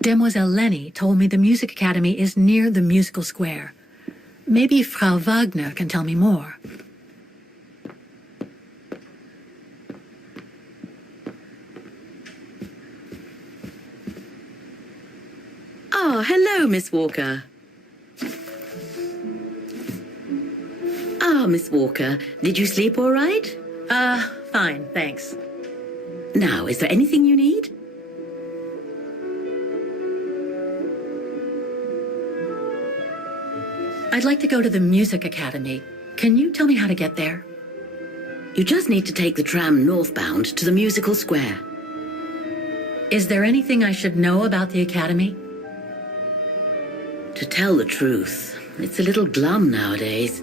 Demoiselle Lenny told me the Music Academy is near the musical square. Maybe Frau Wagner can tell me more. Oh, hello, Miss Walker. Miss Walker, did you sleep all right? Fine, thanks. Now, is there anything you need? I'd like to go to the Music Academy. Can you tell me how to get there? You just need to take the tram northbound to the musical square. Is there anything I should know about the Academy? To tell the truth, it's a little glum nowadays.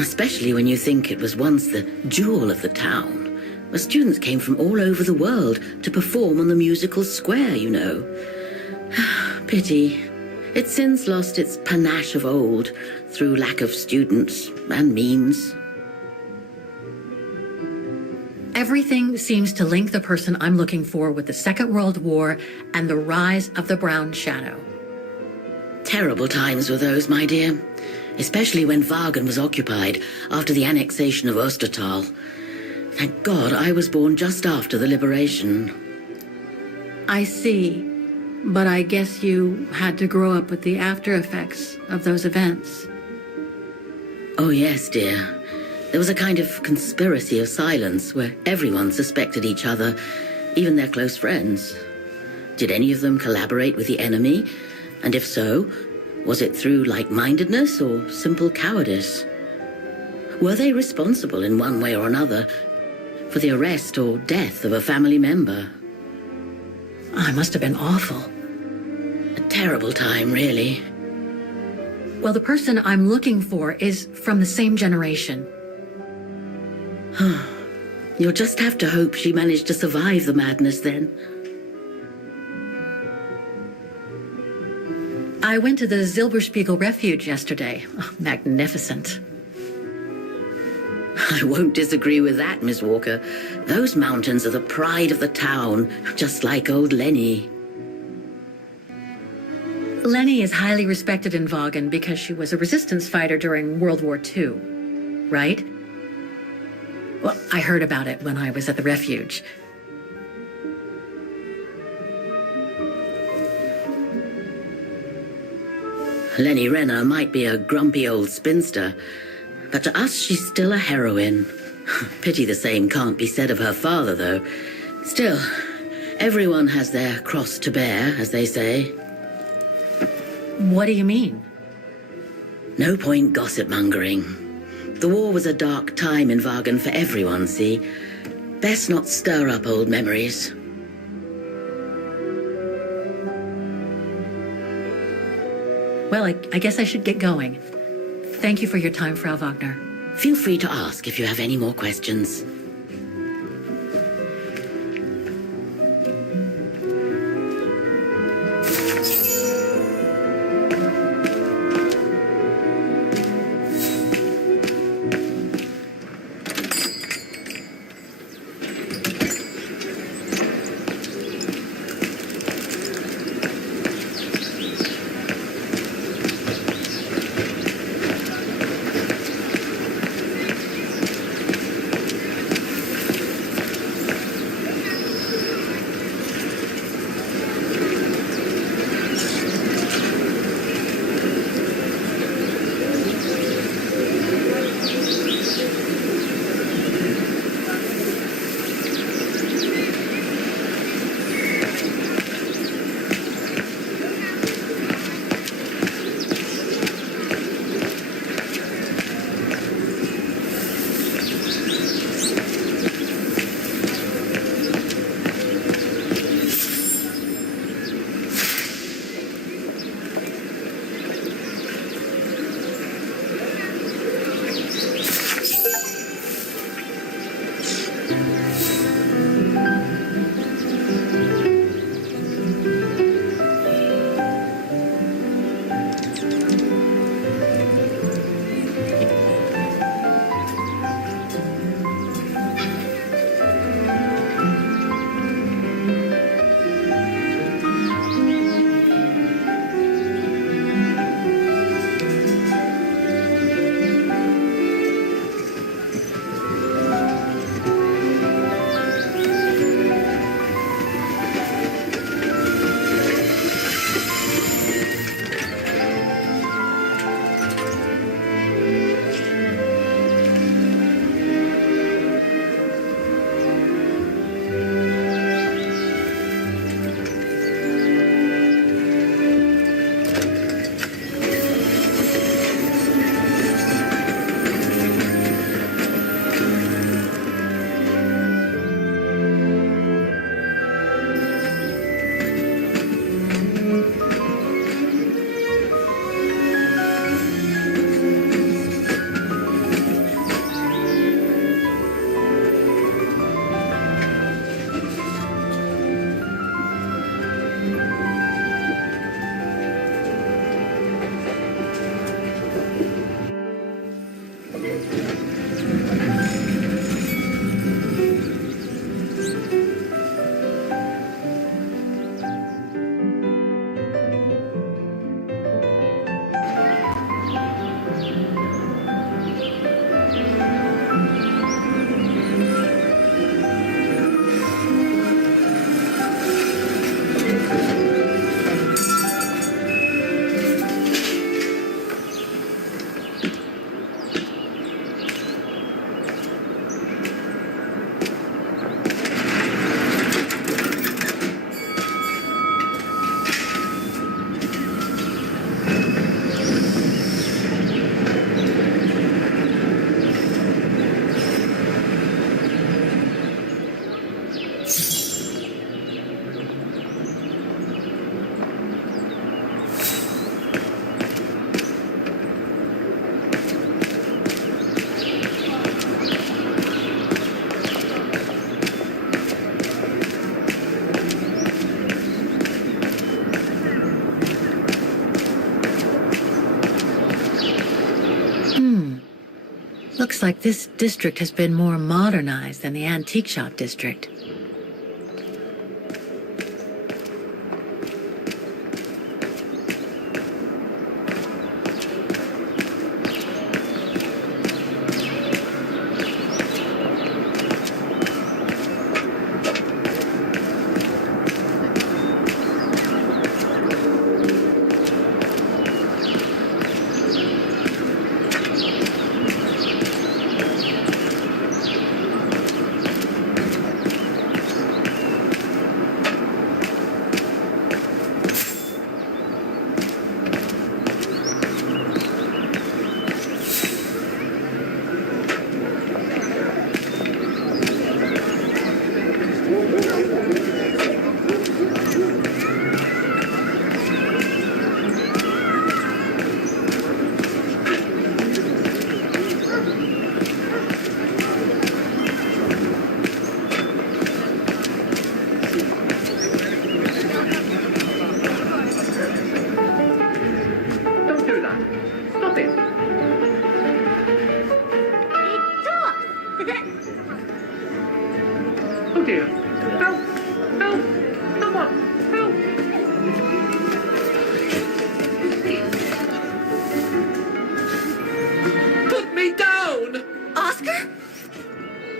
Especially when you think it was once the jewel of the town, where students came from all over the world to perform on the musical square, you know. Pity. It's since lost its panache of old through lack of students and means. Everything seems to link the person I'm looking for with the Second World War and the rise of the Brown Shadow. Terrible times were those, my dear. Especially when Wagen was occupied after the annexation of Ostertal. Thank God I was born just after the liberation. I see, but I guess you had to grow up with the after effects of those events. Oh yes, dear. There was a kind of conspiracy of silence where everyone suspected each other, even their close friends. Did any of them collaborate with the enemy? And if so, was it through like-mindedness or simple cowardice? Were they responsible in one way or another for the arrest or death of a family member? I must have been awful. A terrible time, really. Well, the person I'm looking for is from the same generation. You'll just have to hope she managed to survive the madness then. I went to the Silberspiegel Refuge yesterday. Oh, magnificent. I won't disagree with that, Miss Walker. Those mountains are the pride of the town, just like old Lenny. Lenny is highly respected in Wagen because she was a resistance fighter during World War II, right? Well, I heard about it when I was at the refuge. Lenny Renner might be a grumpy old spinster, but to us she's still a heroine. Pity the same can't be said of her father, though. Still, everyone has their cross to bear, as they say. What do you mean? No point gossip-mongering. The war was a dark time in Wagen for everyone, see? Best not stir up old memories. Well, I guess I should get going. Thank you for your time, Frau Wagner. Feel free to ask if you have any more questions. Looks like this district has been more modernized than the antique shop district.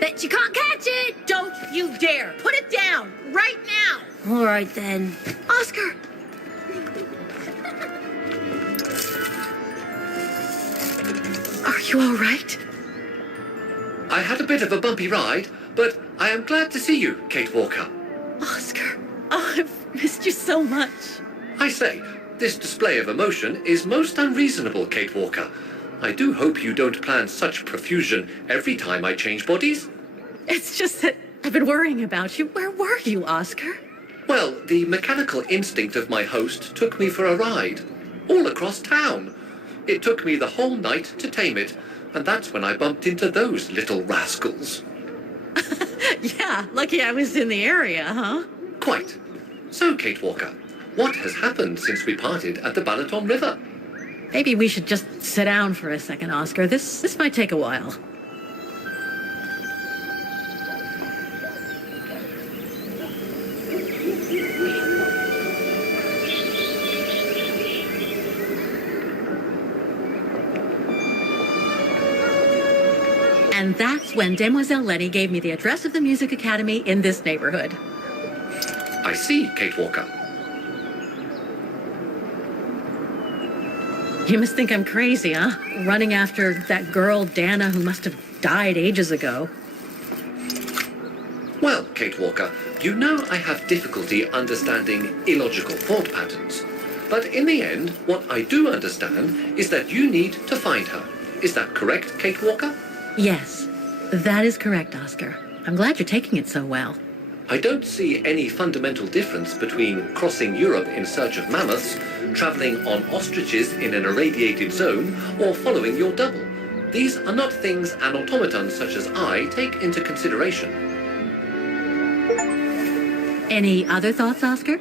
Bet you can't catch it! Don't you dare! Put it down! Right now! All right, then. Oscar! Are you all right? I had a bit of a bumpy ride, but I am glad to see you, Kate Walker. Oscar, oh, I've missed you so much. I say, this display of emotion is most unreasonable, Kate Walker. I do hope you don't plan such profusion every time I change bodies. It's just that I've been worrying about you. Where were you, Oscar? Well, the mechanical instinct of my host took me for a ride, all across town. It took me the whole night to tame it, and that's when I bumped into those little rascals. Yeah, lucky I was in the area, huh? Quite. So, Kate Walker, what has happened since we parted at the Balaton River? Maybe we should just sit down for a second, Oscar. This might take a while. And that's when Demoiselle Letty gave me the address of the Music Academy in this neighborhood. I see, Kate Walker. You must think I'm crazy, huh? Running after that girl, Dana, who must have died ages ago. Well, Kate Walker, you know I have difficulty understanding illogical thought patterns. But in the end, what I do understand is that you need to find her. Is that correct, Kate Walker? Yes, that is correct, Oscar. I'm glad you're taking it so well. I don't see any fundamental difference between crossing Europe in search of mammoths, traveling on ostriches in an irradiated zone, or following your double. These are not things an automaton such as I take into consideration. Any other thoughts, Oscar?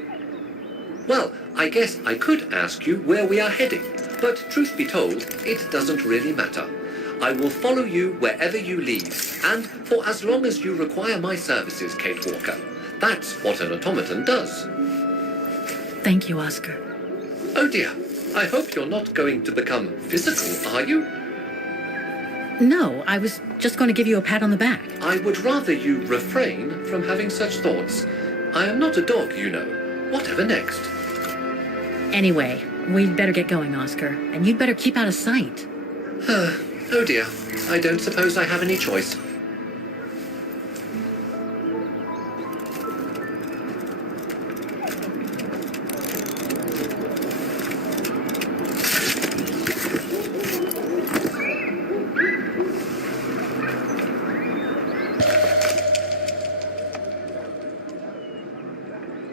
Well, I guess I could ask you where we are heading, but truth be told, it doesn't really matter. I will follow you wherever you lead, and for as long as you require my services, Kate Walker. That's what an automaton does. Thank you, Oscar. Oh dear, I hope you're not going to become physical, are you? No, I was just going to give you a pat on the back. I would rather you refrain from having such thoughts. I am not a dog, you know. Whatever next? Anyway, we'd better get going, Oscar, and you'd better keep out of sight. Oh dear, I don't suppose I have any choice.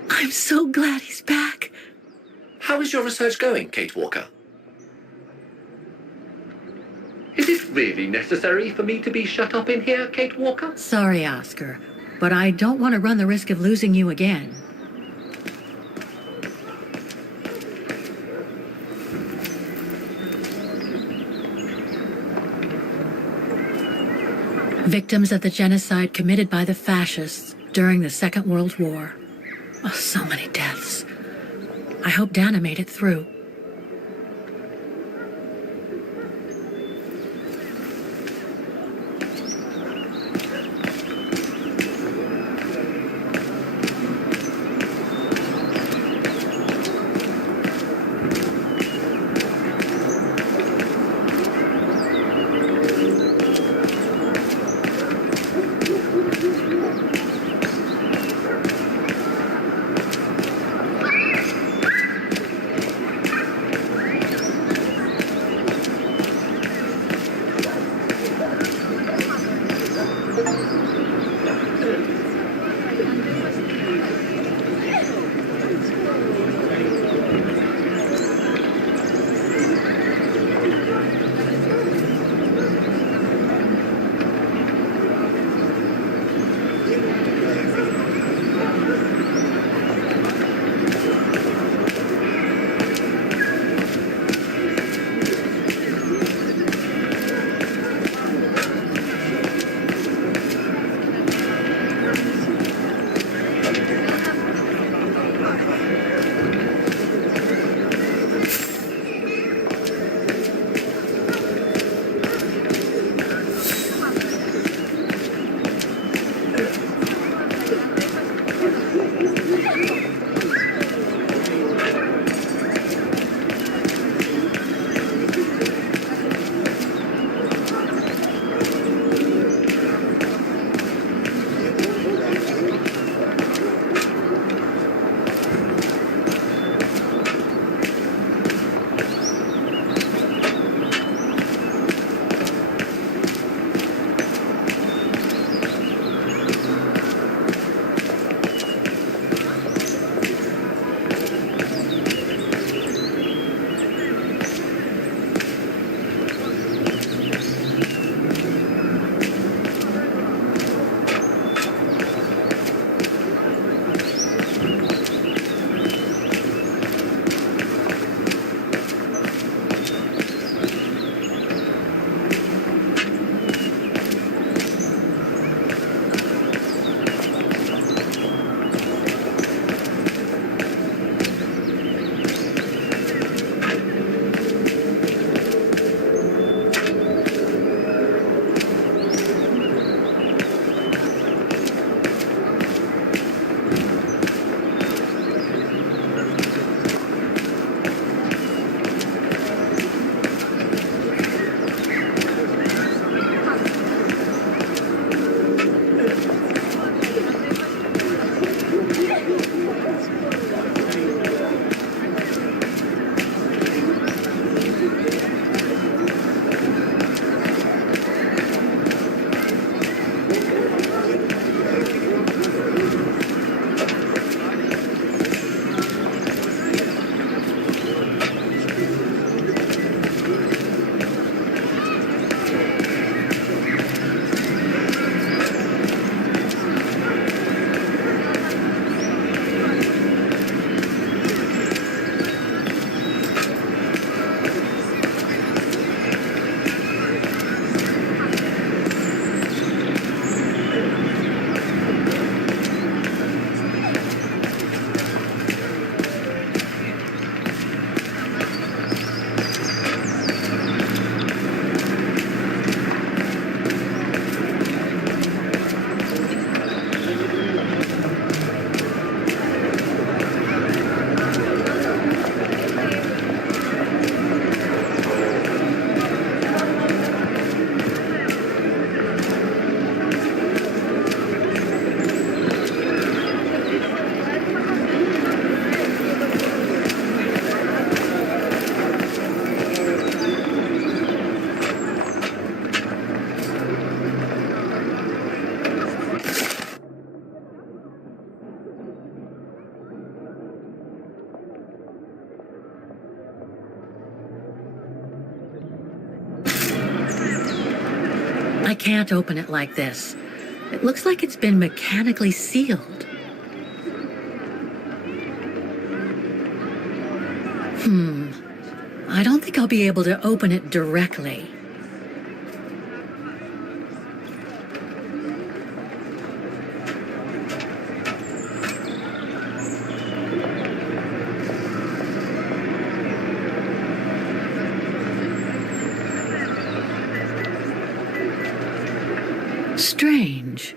I'm so glad he's back. How is your research going, Kate Walker? Is it really necessary for me to be shut up in here, Kate Walker? Sorry, Oscar, but I don't want to run the risk of losing you again. Victims of the genocide committed by the fascists during the Second World War. Oh, so many deaths. I hope Dana made it through. I can't open it like this. It looks like it's been mechanically sealed. I don't think I'll be able to open it directly. Strange.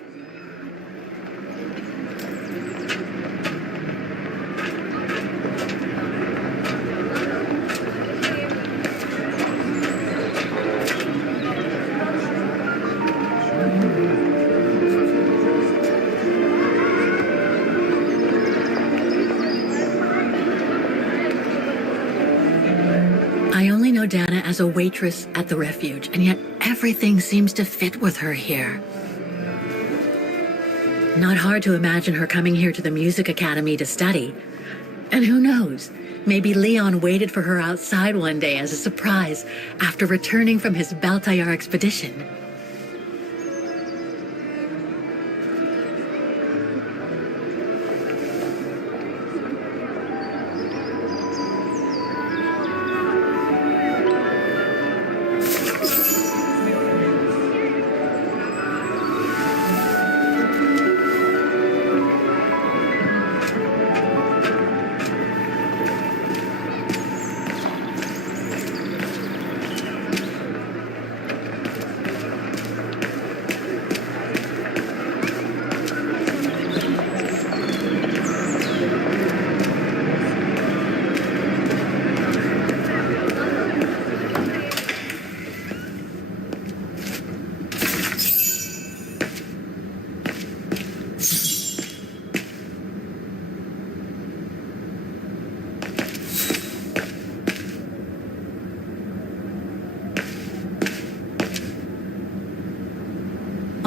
I only know Dana as a waitress at the refuge, and yet everything seems to fit with her here. Not hard to imagine her coming here to the music academy to study. And who knows, maybe Leon waited for her outside one day as a surprise after returning from his Baltayar expedition.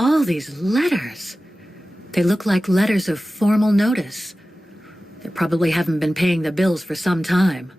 All these letters. They look like letters of formal notice. They probably haven't been paying the bills for some time.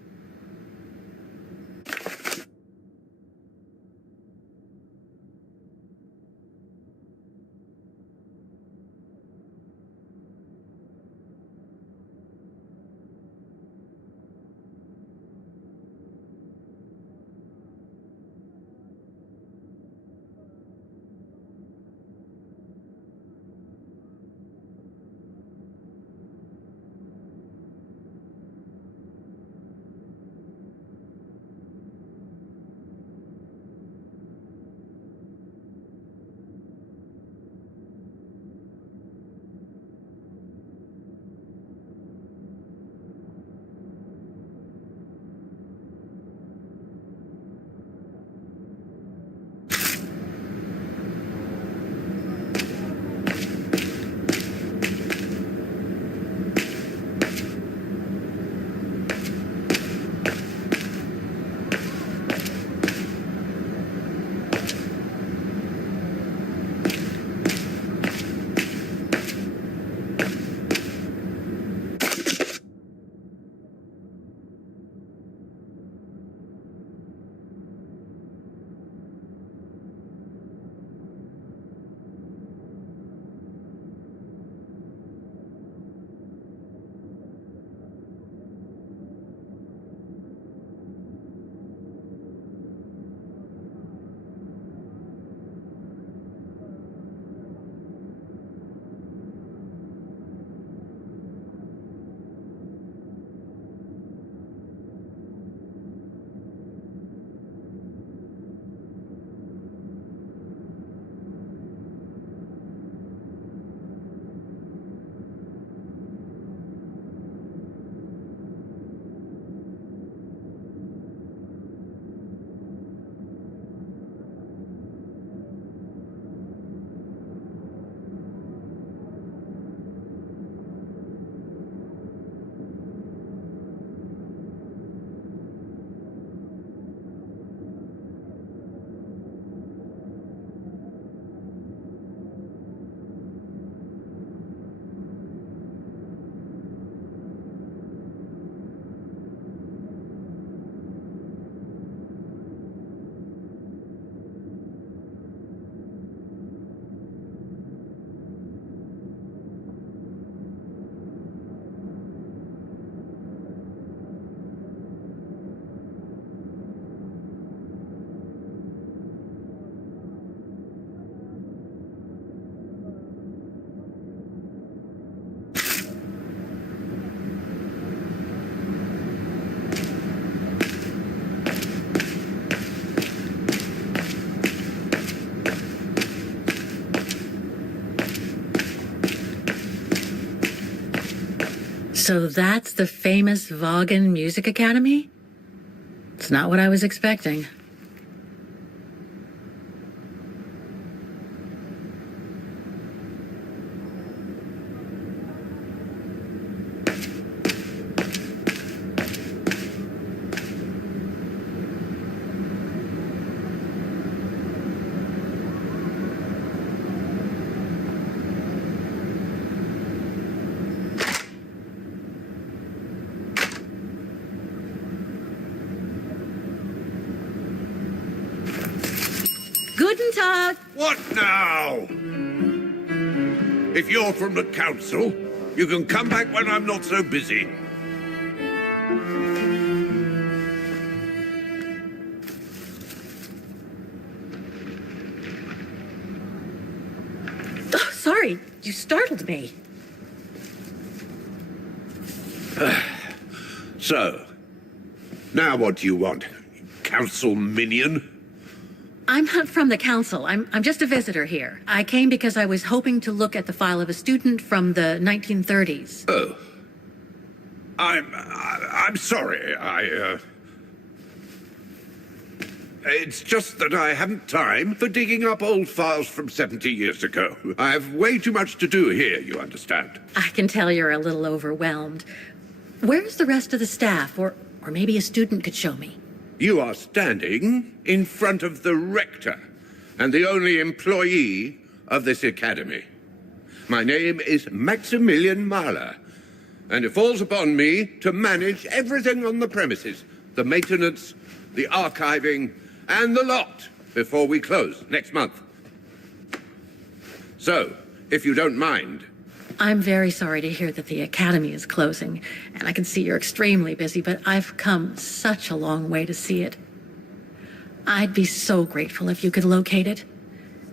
So that's the famous Vaughan Music Academy? It's not what I was expecting. Guten Tag. What now? If you're from the council, you can come back when I'm not so busy. Oh, sorry, you startled me. So, now what do you want, council minion? I'm not from the council. I'm just a visitor here. I came because I was hoping to look at the file of a student from the 1930s. Oh. I'm sorry, It's just that I haven't time for digging up old files from 70 years ago. I have way too much to do here, you understand. I can tell you're a little overwhelmed. Where's the rest of the staff? Or maybe a student could show me. You are standing in front of the rector and the only employee of this academy. My name is Maximilian Mahler, and it falls upon me to manage everything on the premises, the maintenance, the archiving, and the lot before we close next month. So, if you don't mind, I'm very sorry to hear that the academy is closing, and I can see you're extremely busy, but I've come such a long way to see it. I'd be so grateful if you could locate it.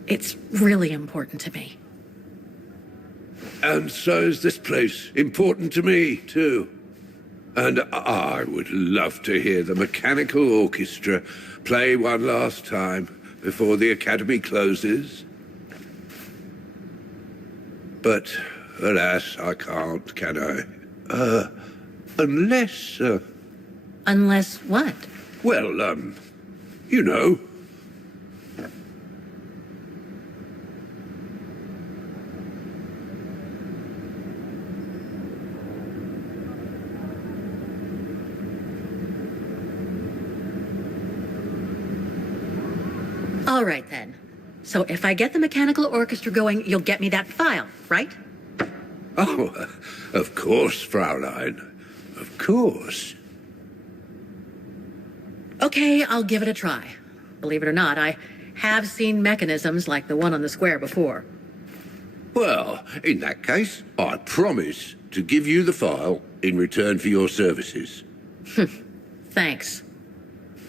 It's really important to me. and so is this place important to me, too. And I would love to hear the mechanical orchestra play one last time before the academy closes. But, alas, I can't, can I? Unless, Unless what? well, you know. All right, then. So if I get the mechanical orchestra going, you'll get me that file, right? Oh, of course, Fraulein. Of course. Okay, I'll give it a try. Believe it or not, I have seen mechanisms like the one on the square before. Well, in that case, I promise to give you the file in return for your services. Thanks.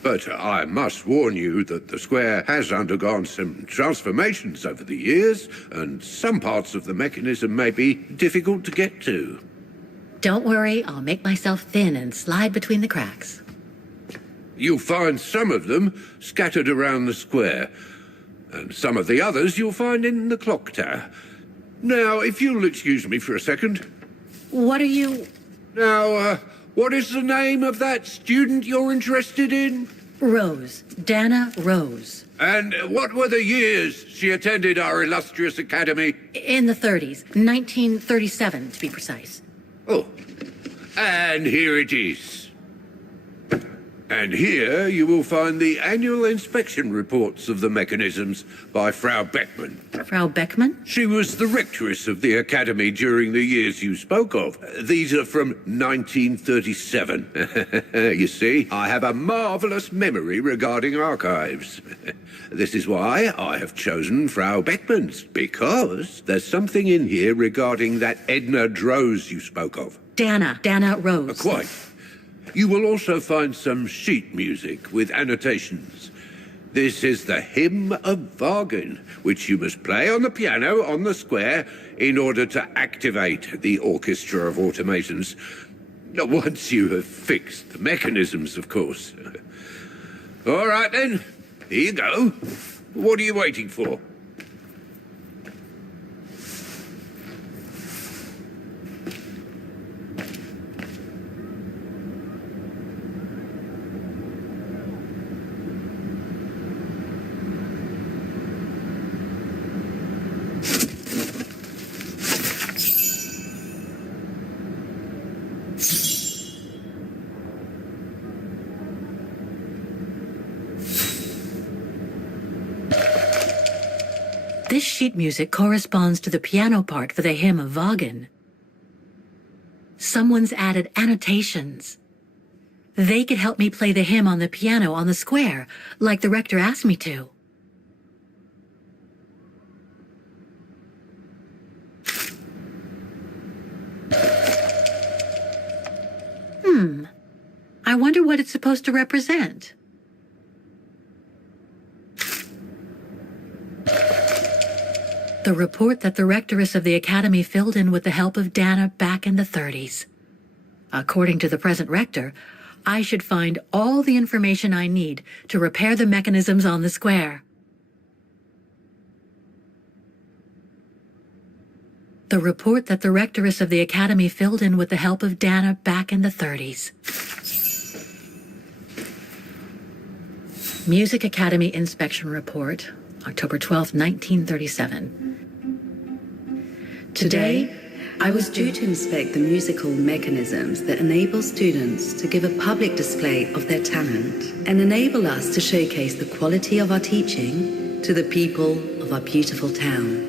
But I must warn you that the square has undergone some transformations over the years, and some parts of the mechanism may be difficult to get to. Don't worry, I'll make myself thin and slide between the cracks. You'll find some of them scattered around the square, and some of the others you'll find in the clock tower. Now, if you'll excuse me for a second. What are you... Now, what is the name of that student you're interested in? Rose. Dana Rose. And what were the years she attended our illustrious academy? In the 30s. 1937, to be precise. Oh, and here it is. And here you will find the annual inspection reports of the mechanisms by Frau Beckmann. Frau Beckmann? She was the rectoress of the academy during the years you spoke of. These are from 1937. You see, I have a marvelous memory regarding archives. This is why I have chosen Frau Beckmann's, because there's something in here regarding that Edna Droz you spoke of. Dana Rose. Quite. You will also find some sheet music with annotations. This is the Hymn of Vaughan, which you must play on the piano on the square in order to activate the orchestra of automations. Once you have fixed the mechanisms, of course. All right, then. Here you go. What are you waiting for? this sheet music corresponds to the piano part for the hymn of Vaughan. Someone's added annotations. They could help me play the hymn on the piano on the square, like the rector asked me to. I wonder what it's supposed to represent. The report that the rectoress of the academy filled in with the help of Dana back in the 30s. According to the present rector, I should find all the information I need to repair the mechanisms on the square. The report that the rectoress of the academy filled in with the help of Dana back in the 30s. Music Academy Inspection Report, October 12, 1937. Today, I was due to inspect the musical mechanisms that enable students to give a public display of their talent and enable us to showcase the quality of our teaching to the people of our beautiful town.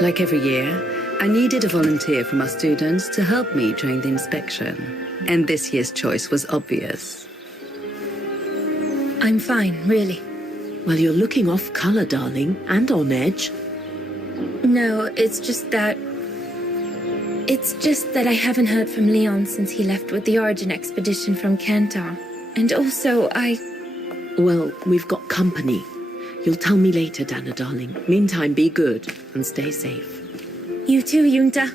Like every year, I needed a volunteer from our students to help me during the inspection, and this year's choice was obvious. I'm fine, really. Well, you're looking off color, darling, and on edge. No, it's just that I haven't heard from Leon since he left with the Origin expedition from Kantar. And also, Well, we've got company. You'll tell me later, Dana, darling. Meantime, be good and stay safe. You too, Yunta.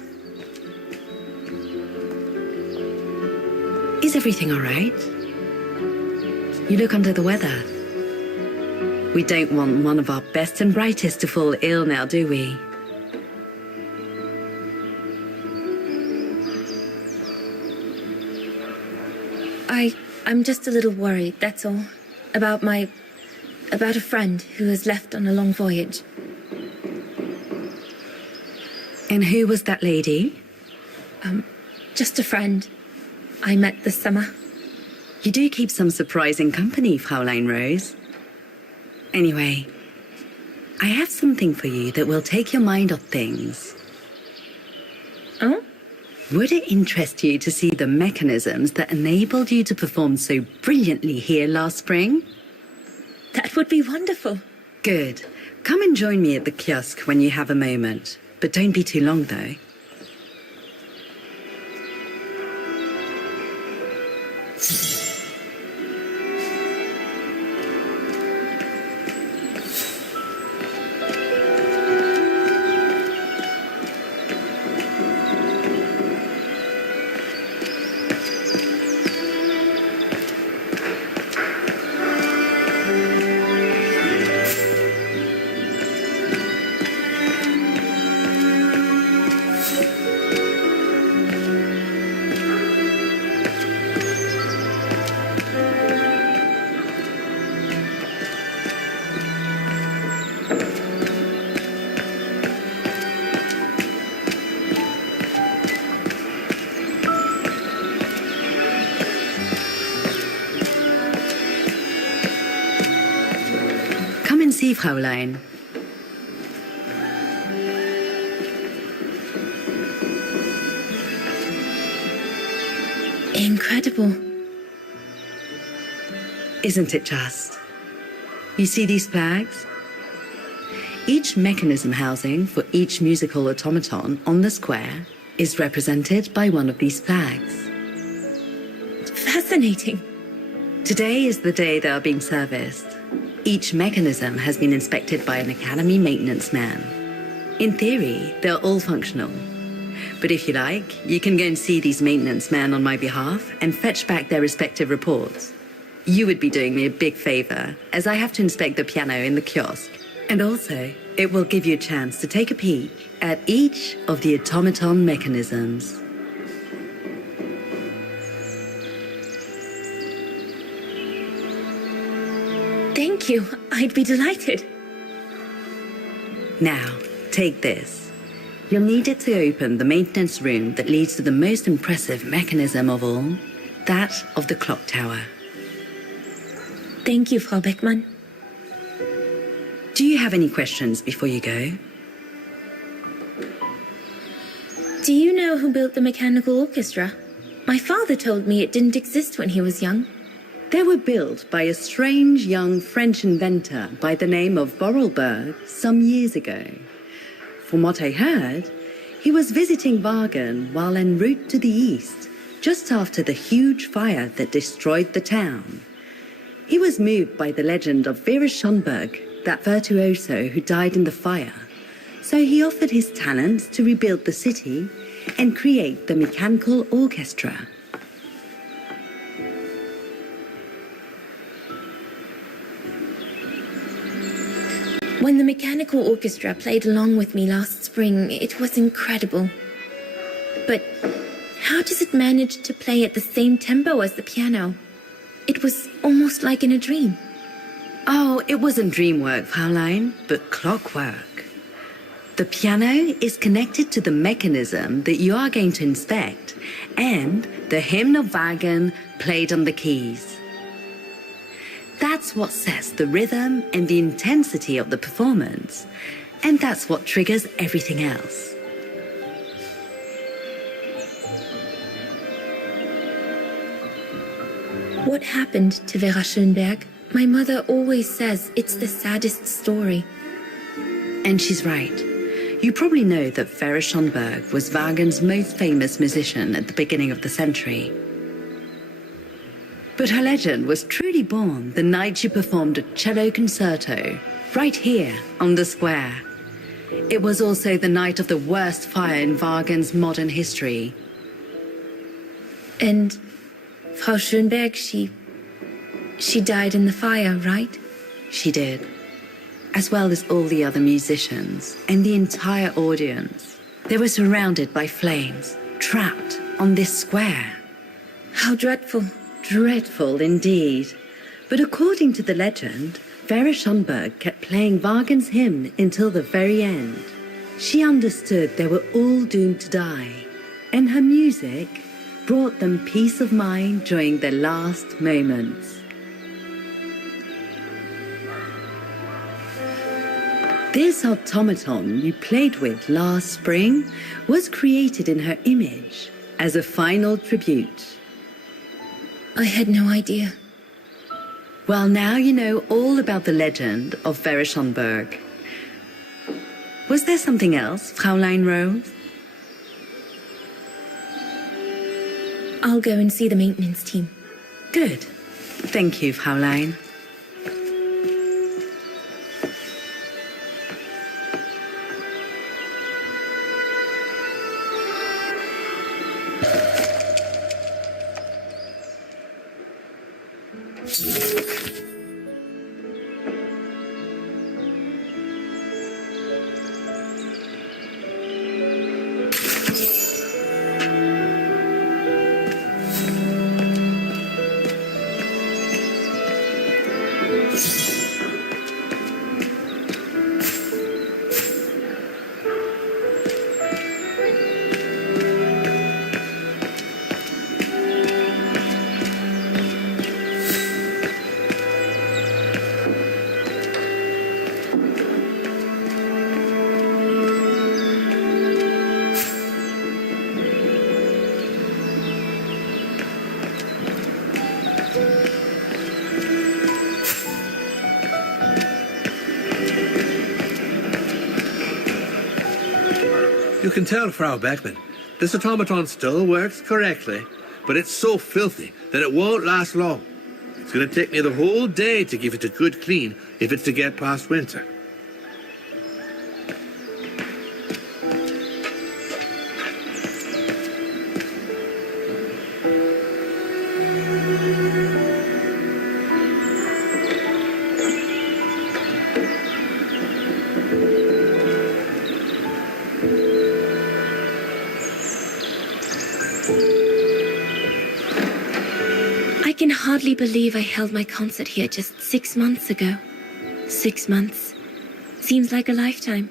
Is everything all right? You look under the weather. We don't want one of our best and brightest to fall ill now, do we? I'm just a little worried, that's all. About a friend who has left on a long voyage. And who was that lady? Just a friend I met this summer. You do keep some surprising company, Fraulein Rose. Anyway, I have something for you that will take your mind off things. Oh? Would it interest you to see the mechanisms that enabled you to perform so brilliantly here last spring? That would be wonderful. Good. Come and join me at the kiosk when you have a moment. But don't be too long, though. See, Fraulein. Incredible. Isn't it just? You see these flags? Each mechanism housing for each musical automaton on the square is represented by one of these flags. Fascinating. Today is the day they are being serviced. Each mechanism has been inspected by an Academy maintenance man. In theory, they're all functional. But if you like, you can go and see these maintenance men on my behalf and fetch back their respective reports. You would be doing me a big favor, as I have to inspect the piano in the kiosk. And also, it will give you a chance to take a peek at each of the automaton mechanisms. Thank you. I'd be delighted. Now, take this. You'll need it to open the maintenance room that leads to the most impressive mechanism of all, that of the clock tower. Thank you, Frau Beckmann. Do you have any questions before you go? Do you know who built the mechanical orchestra? My father told me it didn't exist when he was young. They were built by a strange young French inventor by the name of Borelberg some years ago. From what I heard, he was visiting Wagen while en route to the east, just after the huge fire that destroyed the town. He was moved by the legend of Vera Schönberg, that virtuoso who died in the fire. So he offered his talents to rebuild the city and create the mechanical orchestra. When the mechanical orchestra played along with me last spring, it was incredible. But how does it manage to play at the same tempo as the piano? It was almost like in a dream. Oh, it wasn't dream work, Fraulein, but clockwork. The piano is connected to the mechanism that you are going to inspect, and the hymn of Wagen played on the keys. That's what sets the rhythm and the intensity of the performance, and that's what triggers everything else. What happened to Vera Schönberg? My mother always says it's the saddest story. And she's right. You probably know that Vera Schönberg was Wagen's most famous musician at the beginning of the century. But her legend was truly born the night she performed a cello concerto, right here on the square. It was also the night of the worst fire in Wagen's modern history. And Frau Schönberg, she died in the fire, right? She did, as well as all the other musicians and the entire audience. They were surrounded by flames, trapped on this square. How dreadful. Dreadful indeed. But according to the legend, Vera Schönberg kept playing Wagen's hymn until the very end. She understood they were all doomed to die, and her music brought them peace of mind during their last moments. This automaton you played with last spring was created in her image as a final tribute. I had no idea. Well, now you know all about the legend of Vera Schönberg. Was there something else, Fraulein Rose? I'll go and see the maintenance team. Good. Thank you, Fraulein. You can tell, Frau Beckmann, this automaton still works correctly, but it's so filthy that it won't last long. It's going to take me the whole day to give it a good clean if it's to get past winter. I can hardly believe I held my concert here just 6 months ago. 6 months. Seems like a lifetime.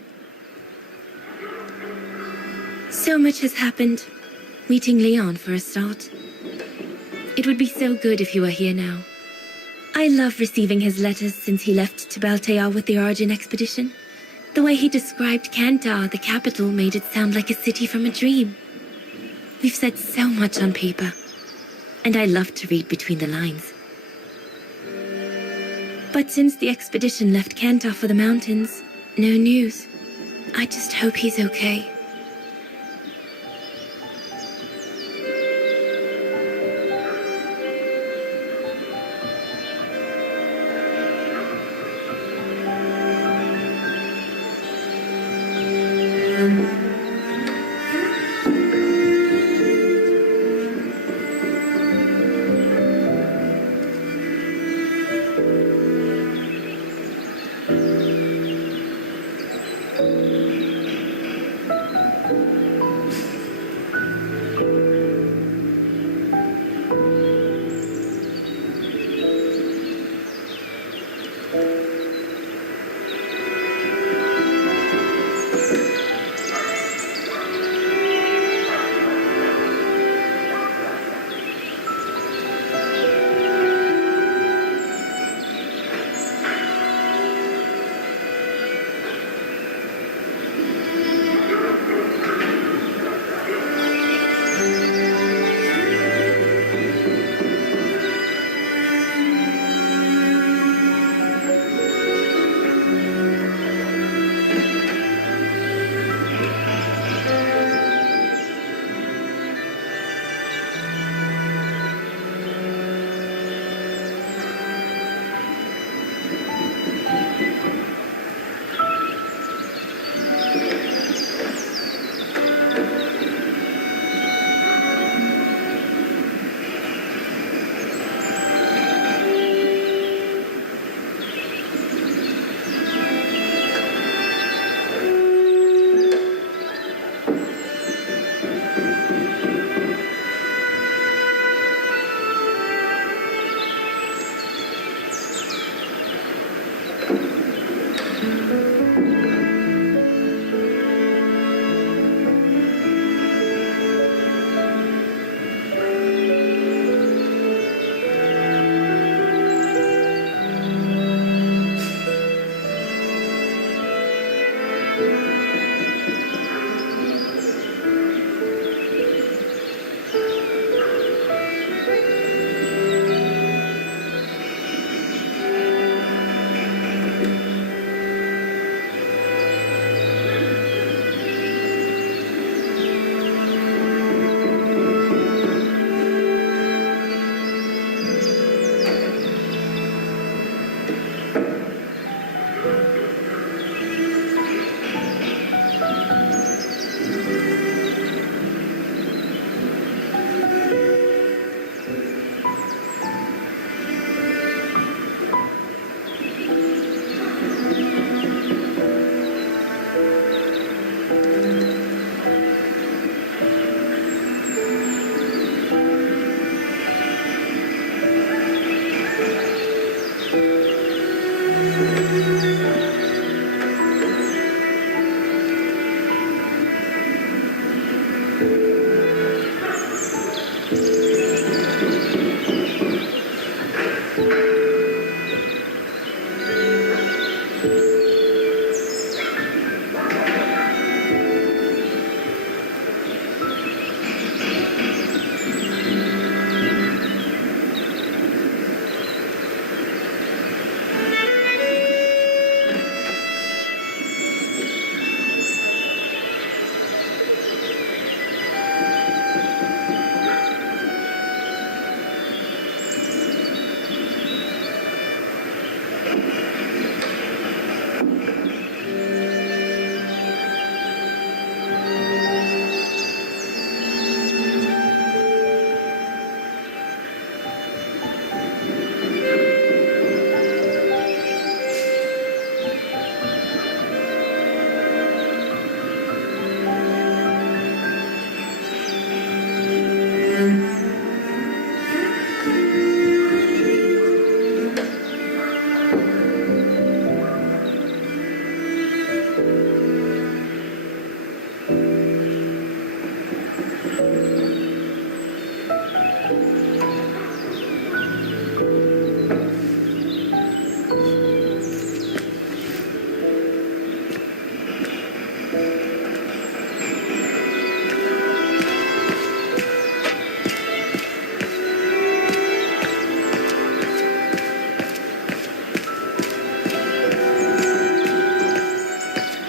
So much has happened. Meeting Leon for a start. It would be so good if he were here now. I love receiving his letters since he left to Baltear with the Origin expedition. The way he described Kantar, the capital, made it sound like a city from a dream. We've said so much on paper, and I love to read between the lines. But since the expedition left Kantar for the mountains, no news. I just hope he's okay.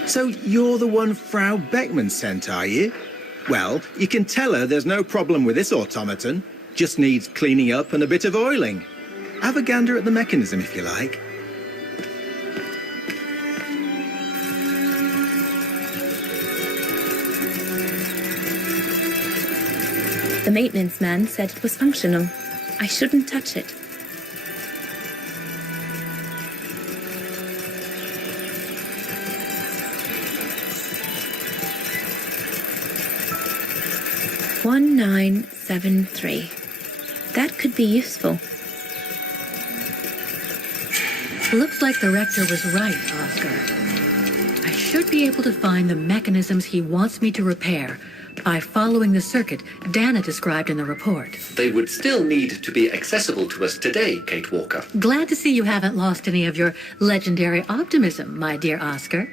So you're the one Frau Beckman sent, are you? Well, you can tell her there's no problem with this automaton. Just needs cleaning up and a bit of oiling. Have a gander at the mechanism if you like. The maintenance man said it was functional. I shouldn't touch it. "1973. That could be useful." Looks like the rector was right, Oscar. I should be able to find the mechanisms he wants me to repair by following the circuit Dana described in the report. They would still need to be accessible to us today, Kate Walker. Glad to see you haven't lost any of your legendary optimism, my dear Oscar.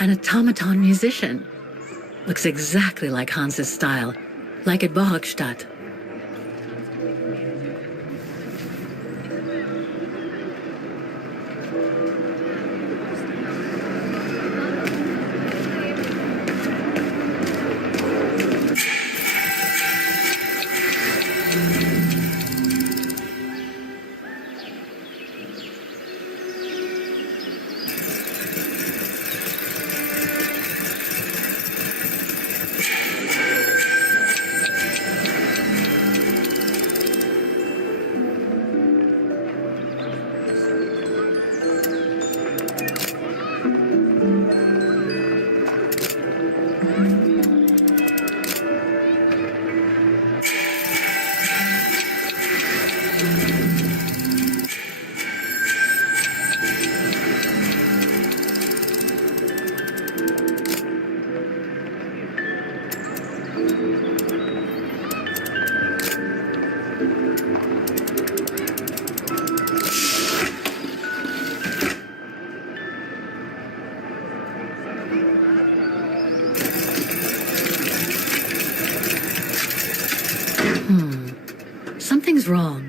An automaton musician. Looks exactly like Hans's style, like at Bohogstadt. Something's wrong.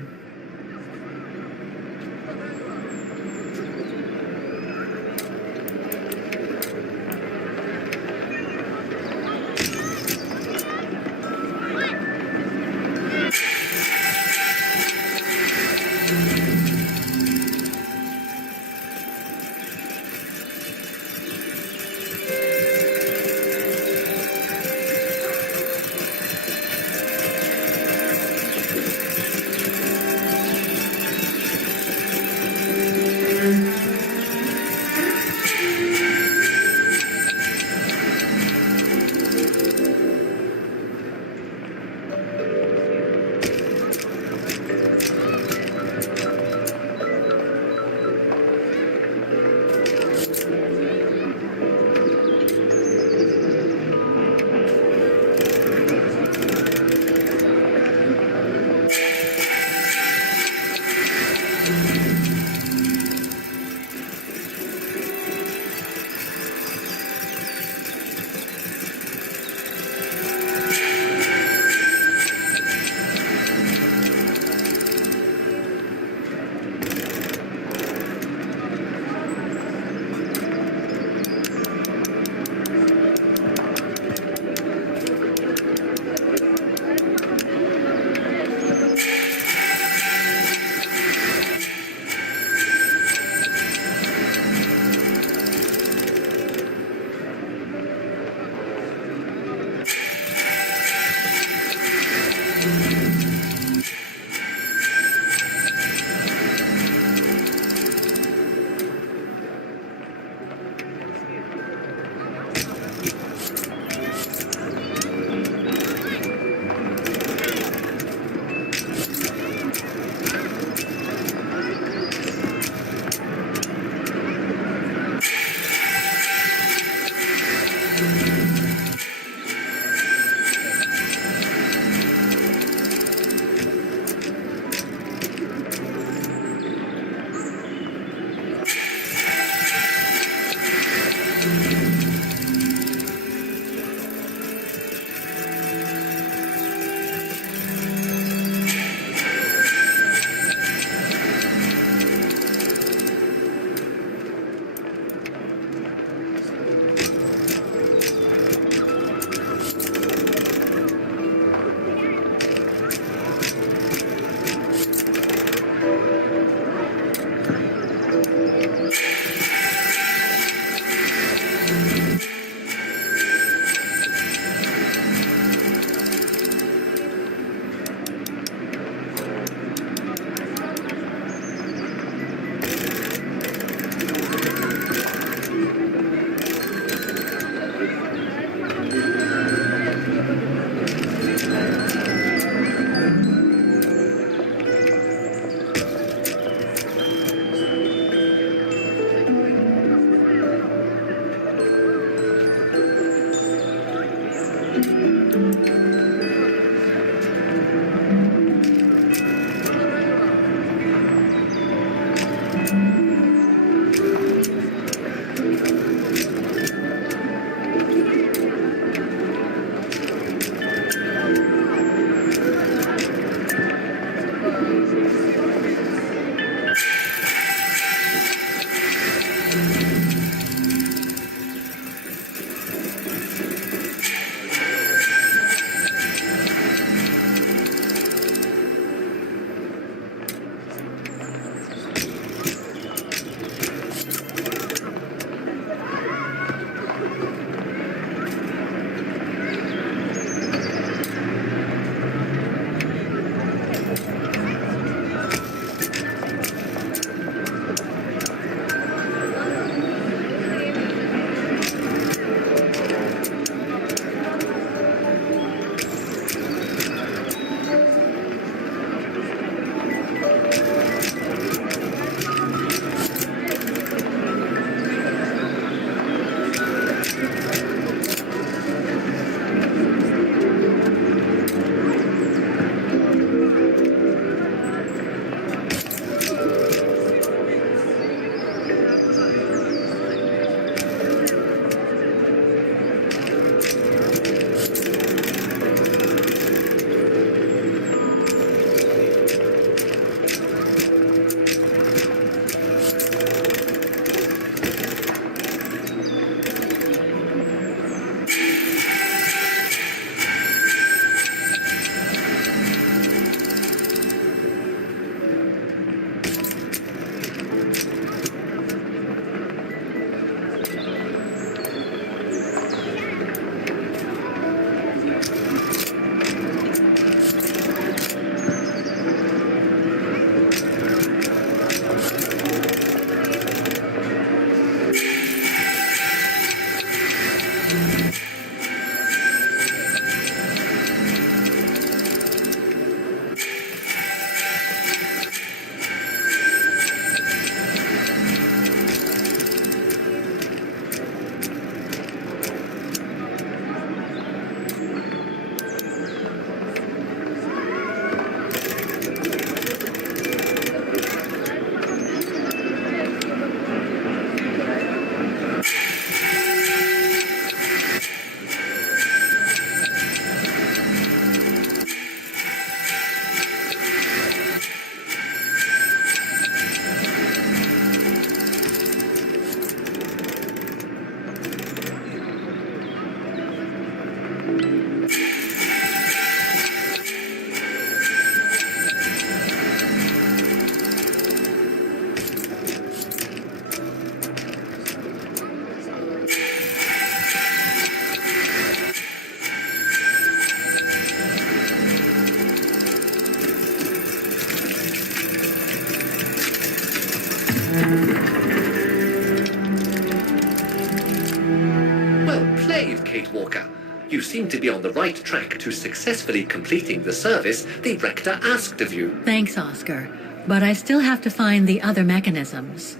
brave, Kate Walker. You seem to be on the right track to successfully completing the service the Rector asked of you. Thanks, Oscar. But I still have to find the other mechanisms.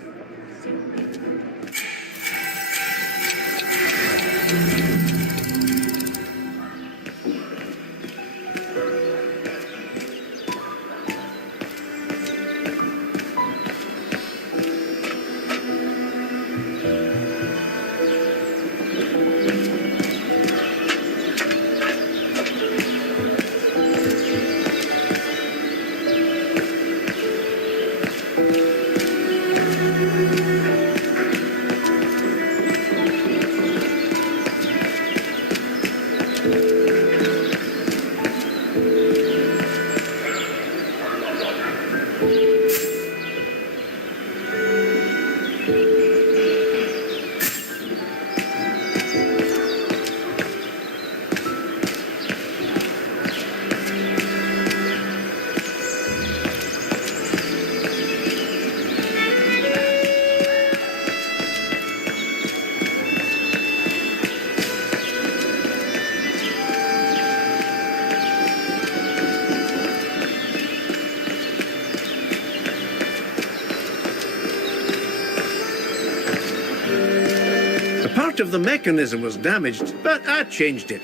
Part of the mechanism was damaged, but I changed it.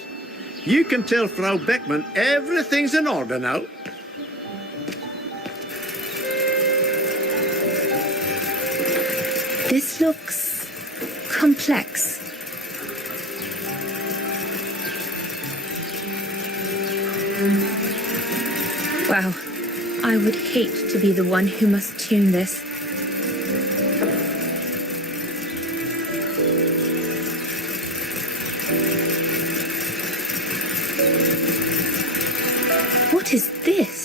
You can tell Frau Beckman everything's in order now. This looks complex. Wow, I would hate to be the one who must tune this. What is this?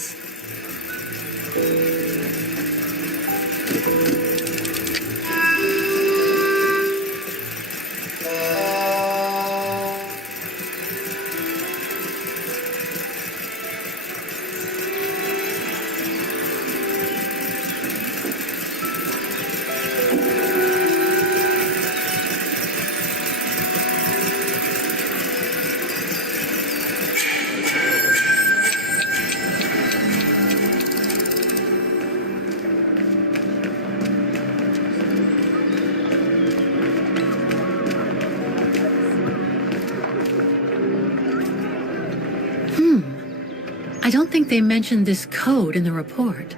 I don't think they mentioned this code in the report.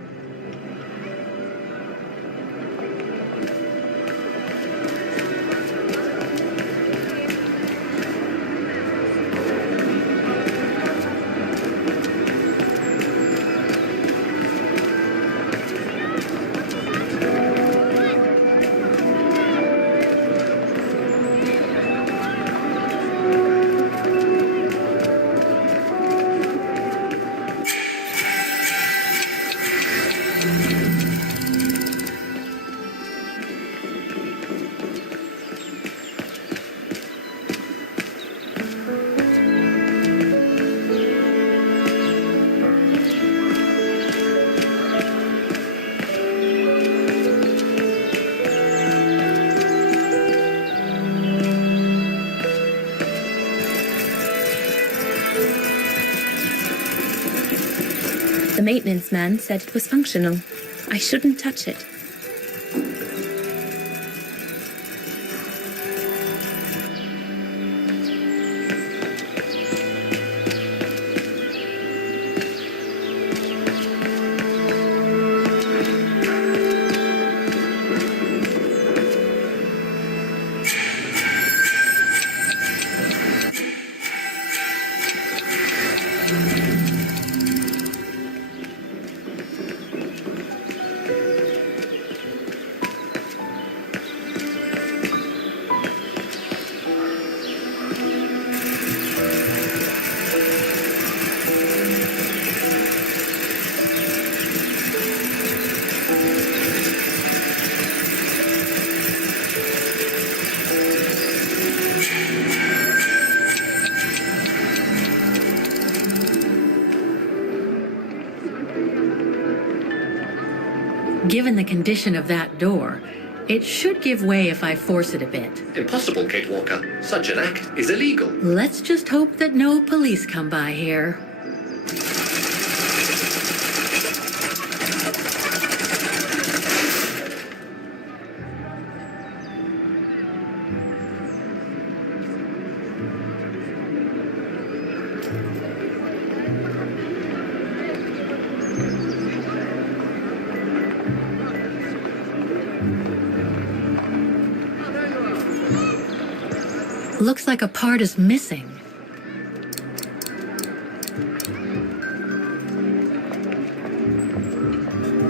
The maintenance man said it was functional. I shouldn't touch it. Given the condition of that door, It should give way if I force it a bit. Impossible, Kate Walker. Such an act is illegal. Let's just hope that no police come by here. Looks like a part is missing.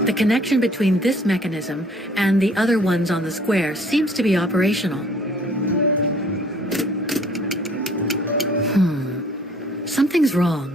The connection between this mechanism and the other ones on the square seems to be operational. Something's wrong.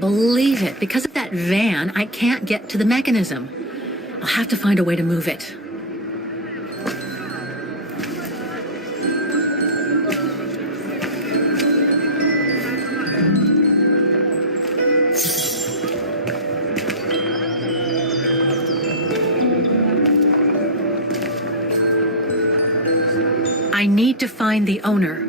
Believe it. Because of that van, I can't get to the mechanism. I'll have to find a way to move it. I need to find the owner.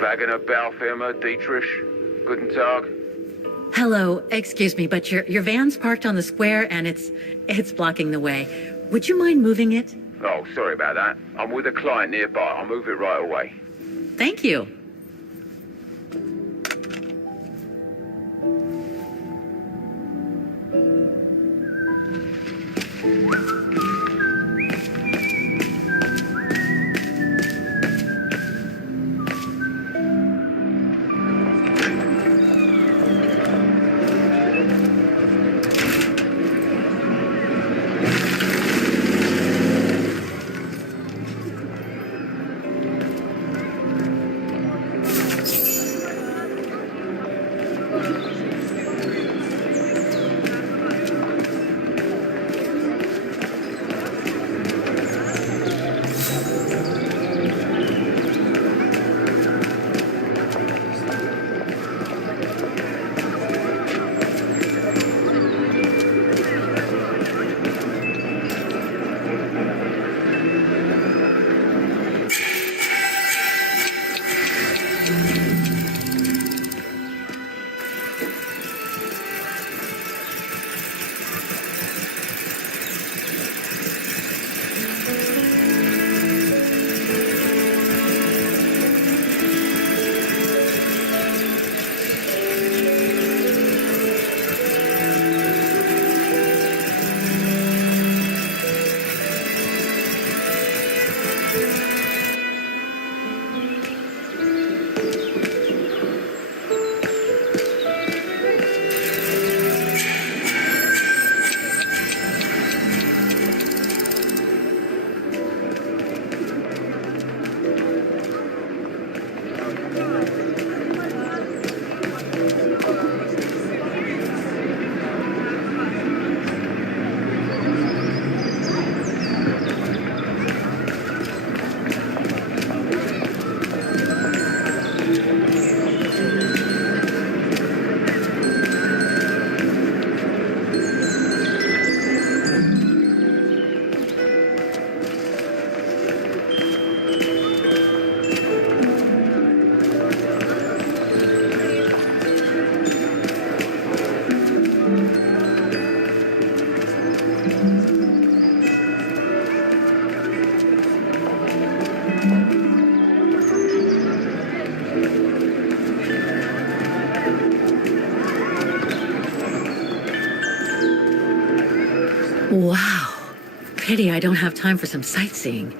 Wagner Baufirma, Dietrich. Guten Tag. Hello, excuse me, but your van's parked on the square and it's blocking the way. Would you mind moving it? Oh, sorry about that. I'm with a client nearby. I'll move it right away. Thank you. Wow. Pity I don't have time for some sightseeing.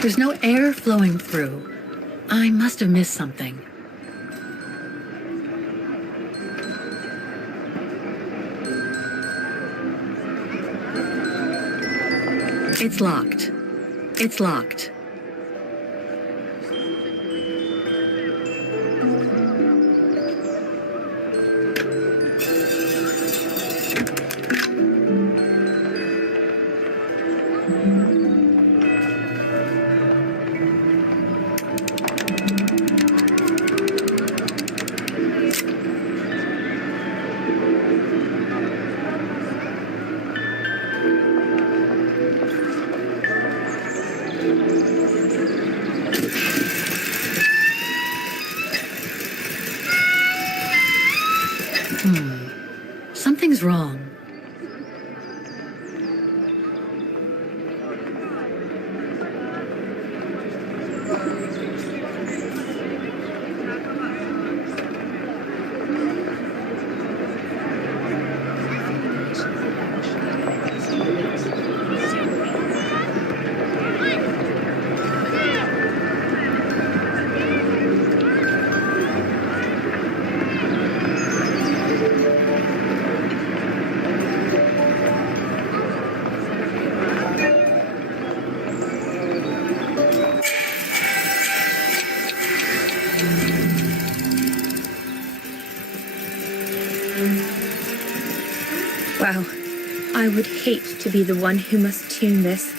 There's no air flowing through. I must have missed something. It's locked. It's locked. Something's wrong. Wow. I would hate to be the one who must tune this.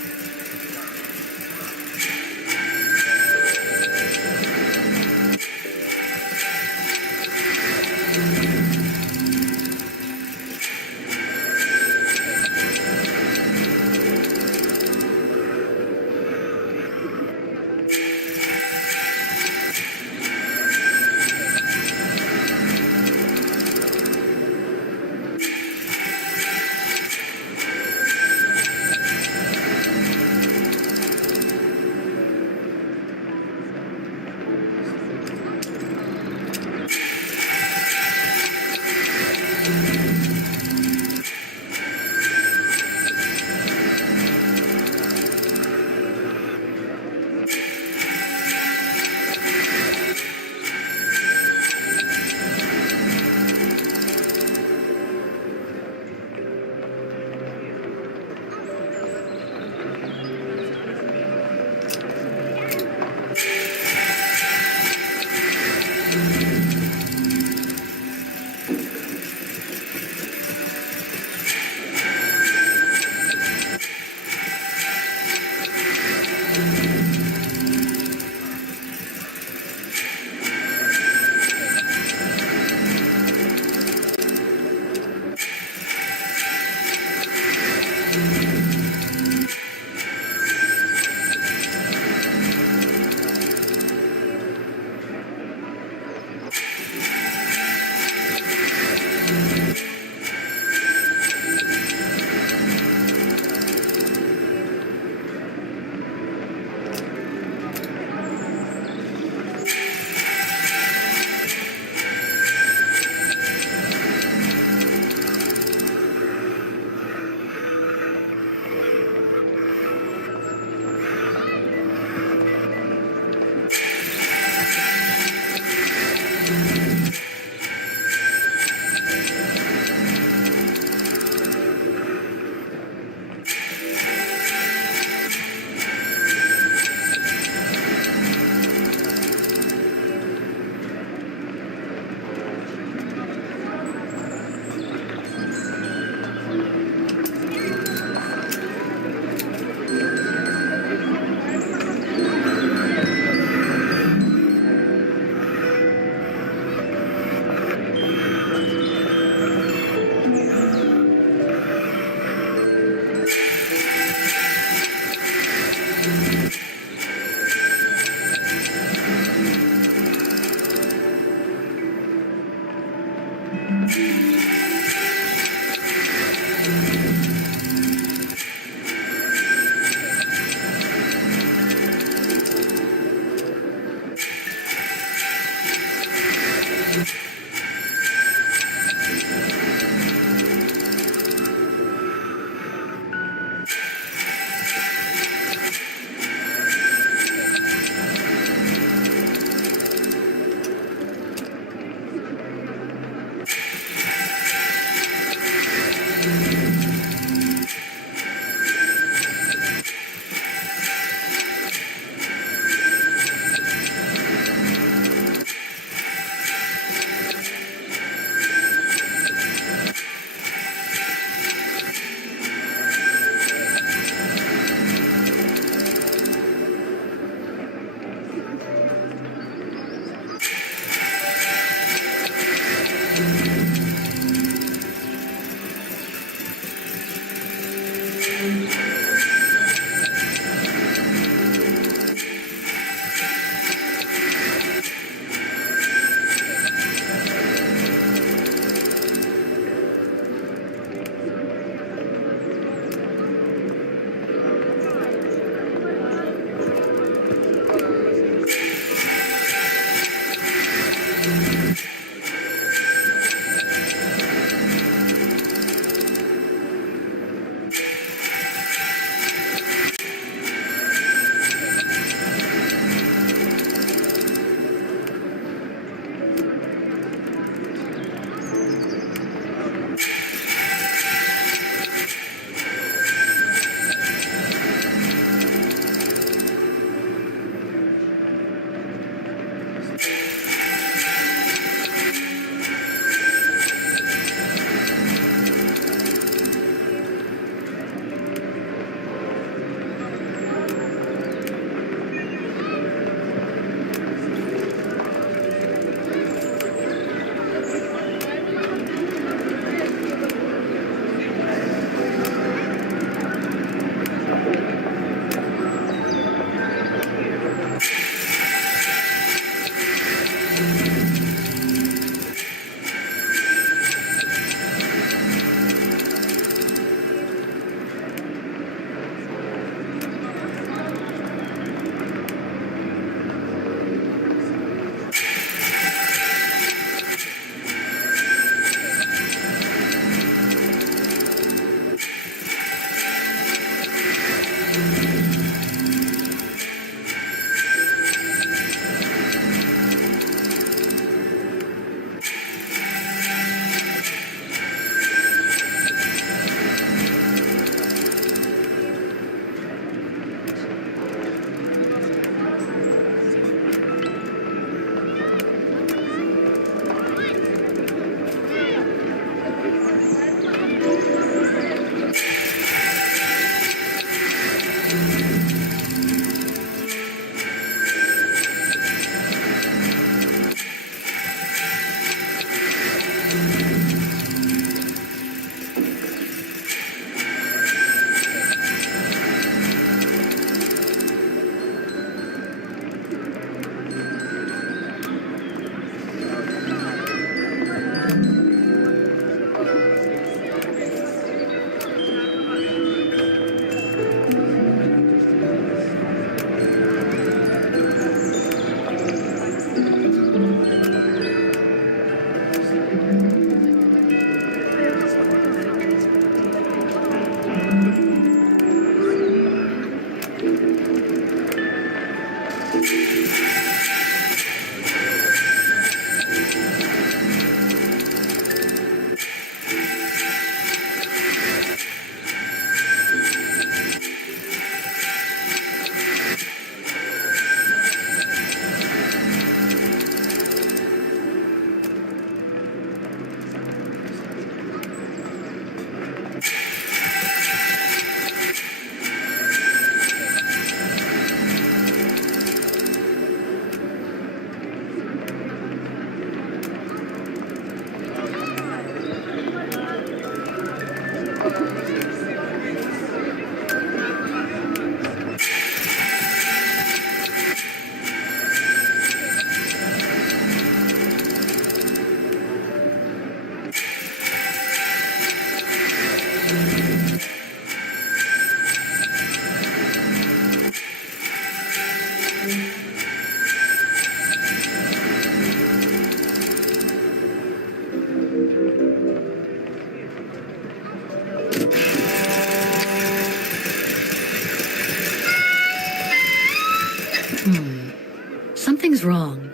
Something's wrong.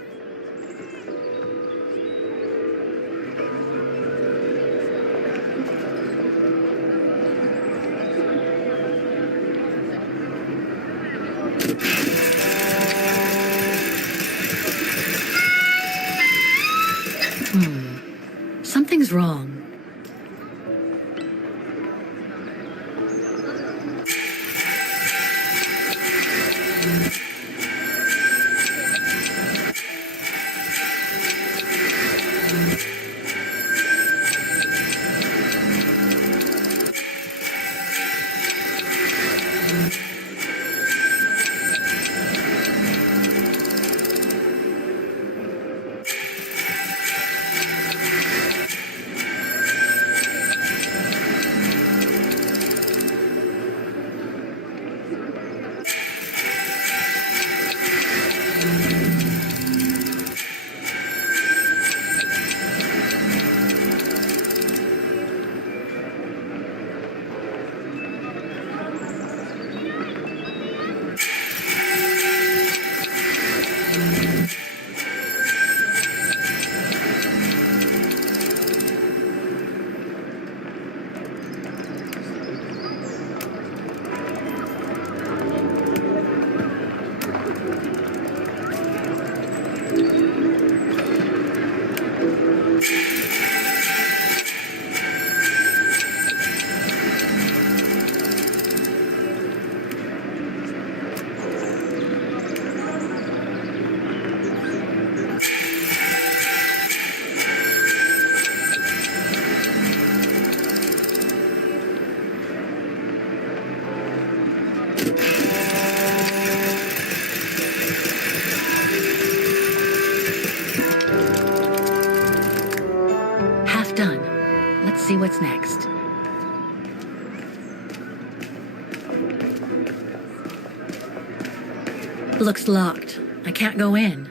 Something's wrong. Half done. Let's see what's next. Looks locked. I can't go in.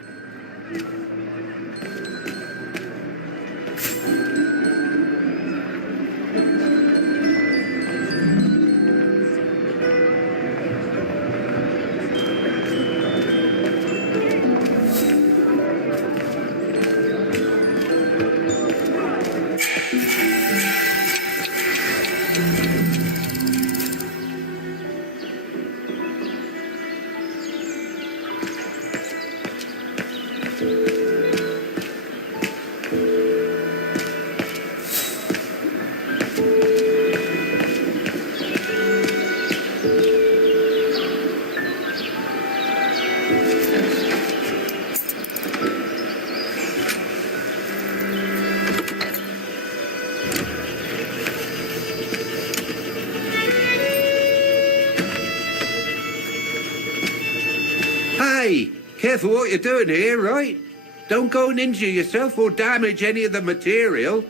Hey, careful what you're doing here, right? Don't go and injure yourself or damage any of the material.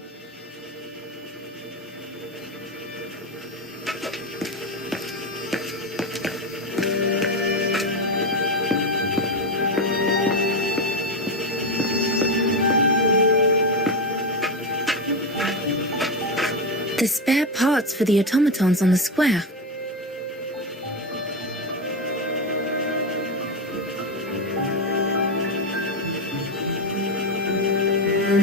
The spare parts for the automatons on the square. I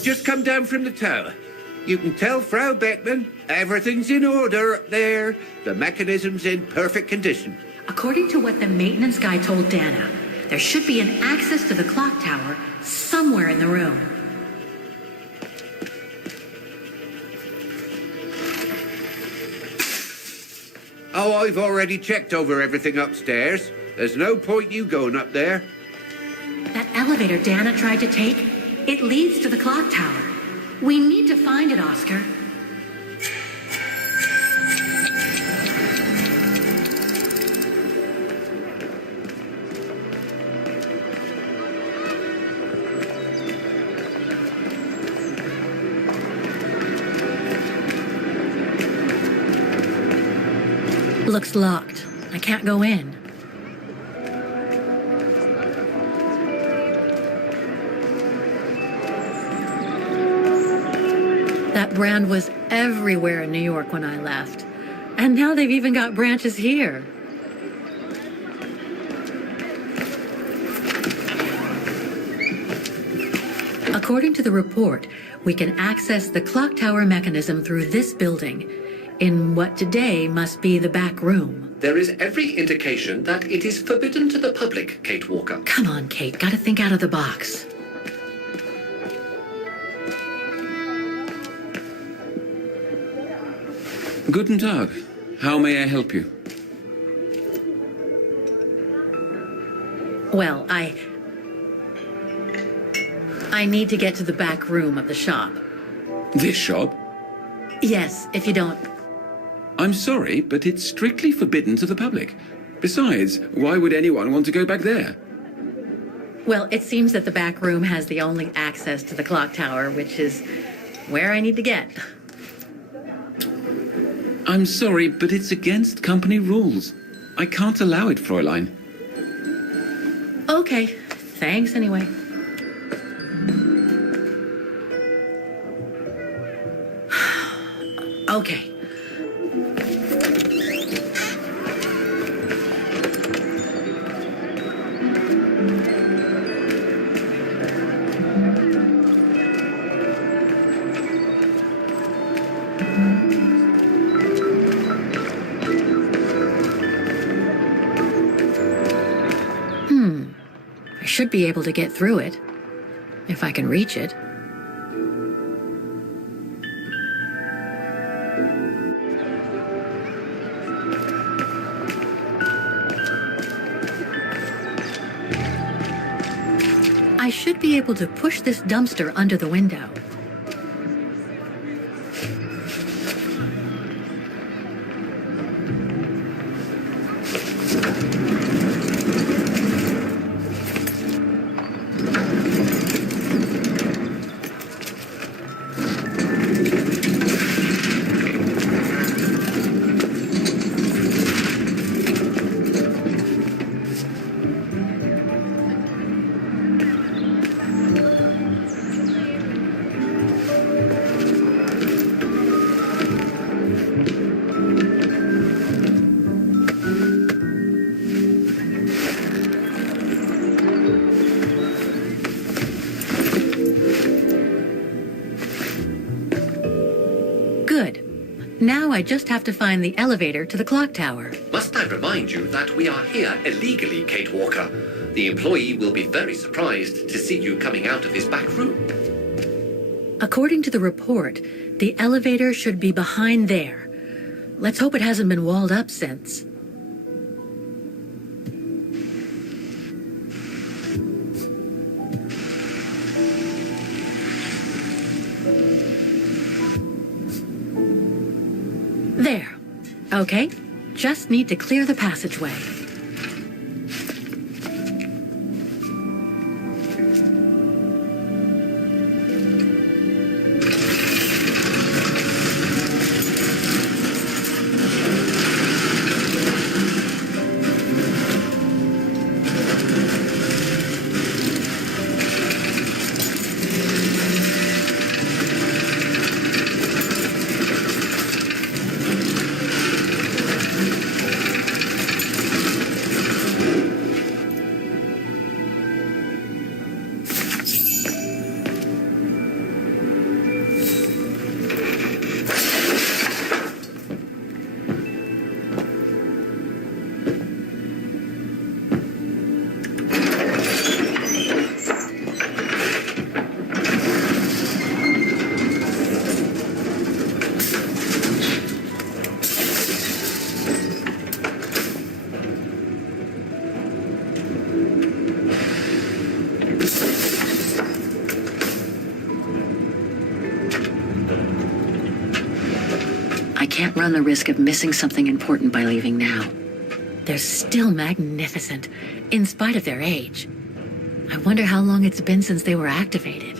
just come down from the tower. You can tell Frau Beckman everything's in order up there. The mechanism's in perfect condition. According to what the maintenance guy told Dana, there should be an access to the clock tower somewhere in the room. Oh, I've already checked over everything upstairs. There's no point you going up there. That elevator Dana tried to take, it leads to the clock tower. We need to find it, Oscar. Looks locked. I can't go in. That brand was everywhere in New York when I left. And now they've even got branches here. According to the report, we can access the clock tower mechanism through this building, in what today must be the back room. There is every indication that it is forbidden to the public, Kate Walker. Come on, Kate, gotta think out of the box. Guten Tag. How may I help you? Well, I need to get to the back room of the shop. This shop? Yes, if you don't. I'm sorry, but it's strictly forbidden to the public. Besides, why would anyone want to go back there? Well, it seems that the back room has the only access to the clock tower, which is where I need to get. I'm sorry, but it's against company rules. I can't allow it, Fräulein. Okay, thanks anyway. Okay. I should be able to get through it, if I can reach it. I should be able to push this dumpster under the window. Good. Now I just have to find the elevator to the clock tower. Must I remind you that we are here illegally, Kate Walker? The employee will be very surprised to see you coming out of his back room. According to the report, the elevator should be behind there. Let's hope it hasn't been walled up since. There. Okay. Just need to clear the passageway. can't run the risk of missing something important by leaving now. They're still magnificent, in spite of their age. I wonder how long it's been since they were activated.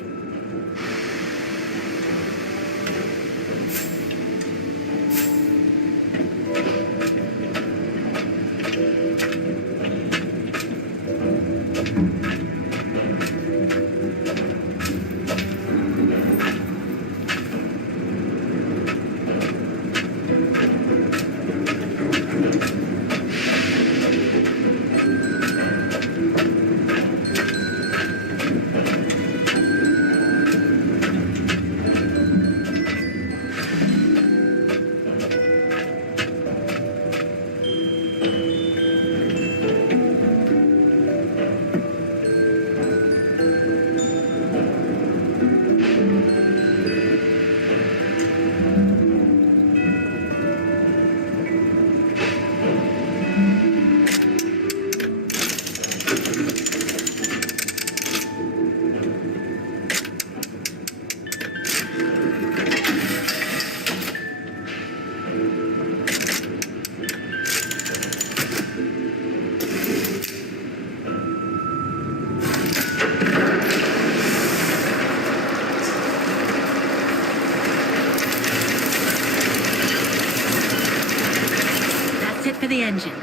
For the engine.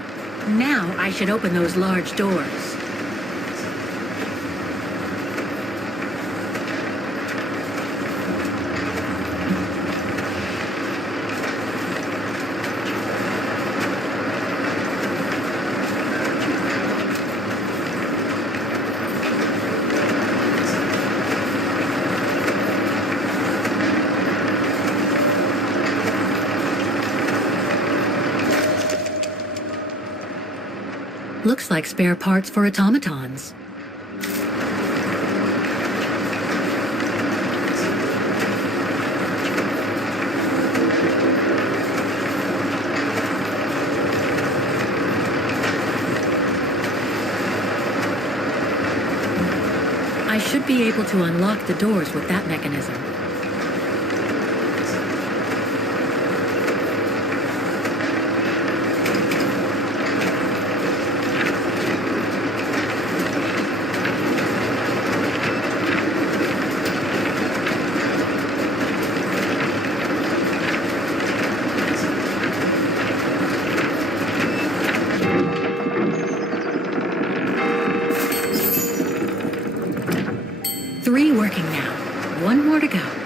Now I should open those large doors. Looks like spare parts for automatons. I should be able to unlock the doors with that mechanism. Three working now. One more to go.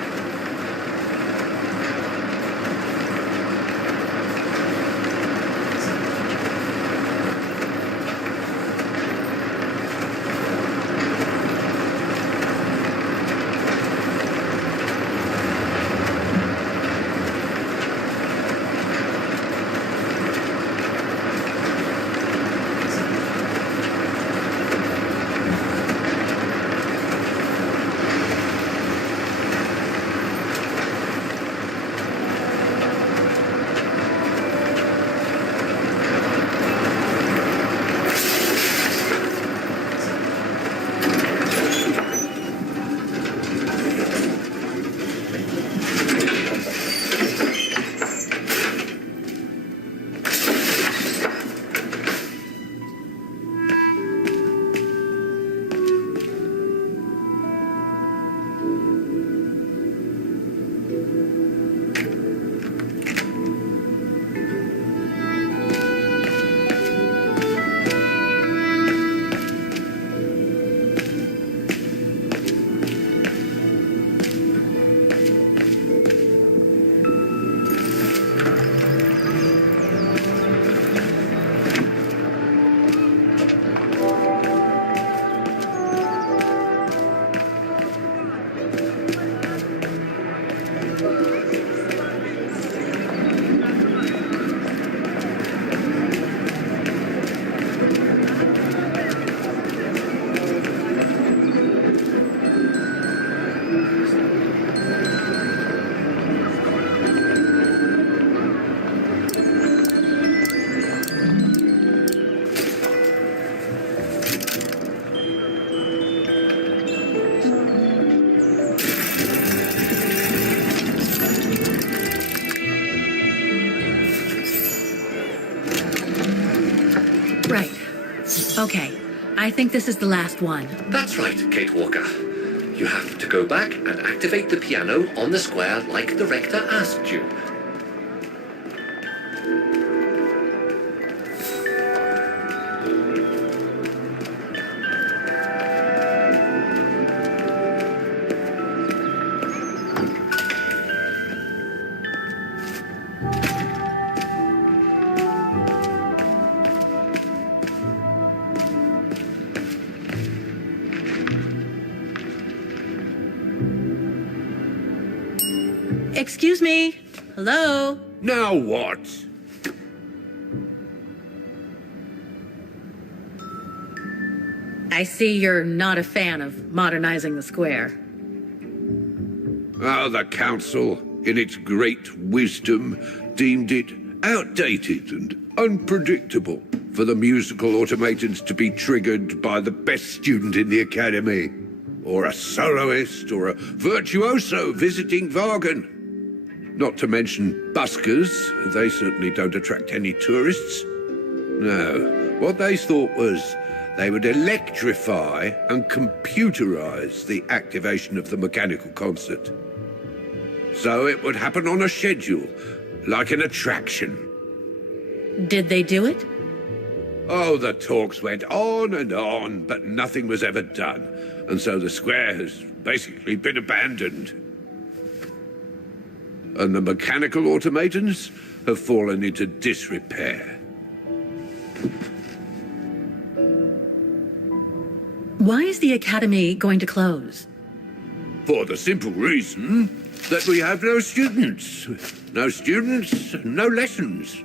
Okay, I think this is the last one. That's right, Kate Walker. You have to go back and activate the piano on the square like the rector asked you. Excuse me. Hello? Now what? I see you're not a fan of modernizing the square. The council, in its great wisdom, deemed it outdated and unpredictable for the musical automatons to be triggered by the best student in the academy, or a soloist, or a virtuoso visiting Vargan. Not to mention buskers. They certainly don't attract any tourists. No, what they thought was they would electrify and computerize the activation of the mechanical concert. So it would happen on a schedule, like an attraction. Did they do it? Oh, the talks went on, but nothing was ever done. And so the square has basically been abandoned. And the mechanical automatons have fallen into disrepair. Why is the academy going to close? For the simple reason that we have no students. No students, no lessons.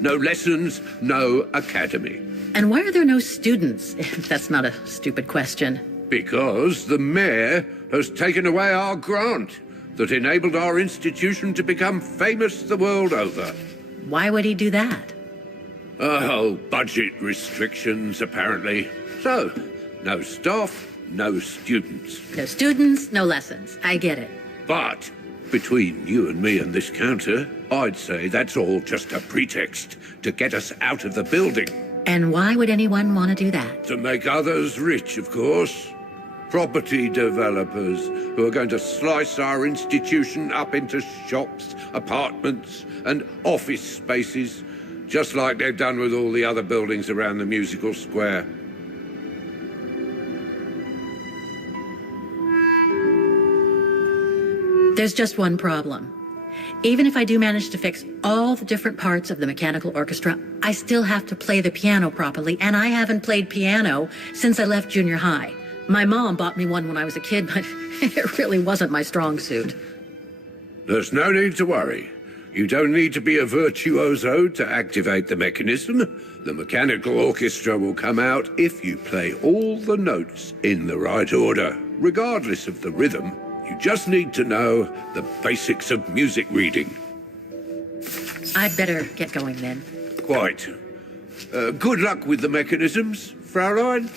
No lessons, no academy. And why are there no students? If that's not a stupid question. Because the mayor has taken away our grant that enabled our institution to become famous the world over. Why would he do that? Oh, budget restrictions, apparently. So, no staff, no students. No students, no lessons. I get it. But between you and me and this counter, I'd say that's all just a pretext to get us out of the building. And why would anyone want to do that? To make others rich, of course. Property developers who are going to slice our institution up into shops, apartments, and office spaces, just like they've done with all the other buildings around the musical square. There's just one problem. Even if I do manage to fix all the different parts of the mechanical orchestra, I still have to play the piano properly, and I haven't played piano since I left junior high. My mom bought me one when I was a kid, but it really wasn't my strong suit. There's no need to worry. You don't need to be a virtuoso to activate the mechanism. The mechanical orchestra will come out if you play all the notes in the right order, regardless of the rhythm. You just need to know the basics of music reading. I'd better get going then. Quite. Good luck with the mechanisms, Fraulein.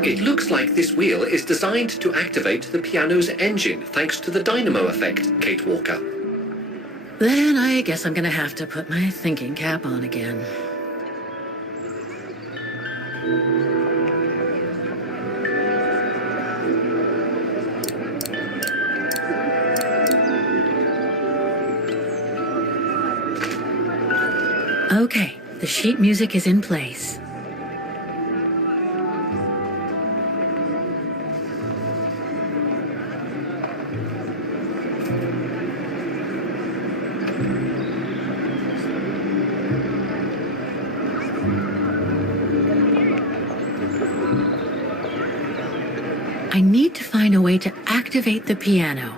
It looks like this wheel is designed to activate the piano's engine, thanks to the dynamo effect, Kate Walker. Then I guess I'm gonna have to put my thinking cap on again. Okay, the sheet music is in place. I need to find a way to activate the piano.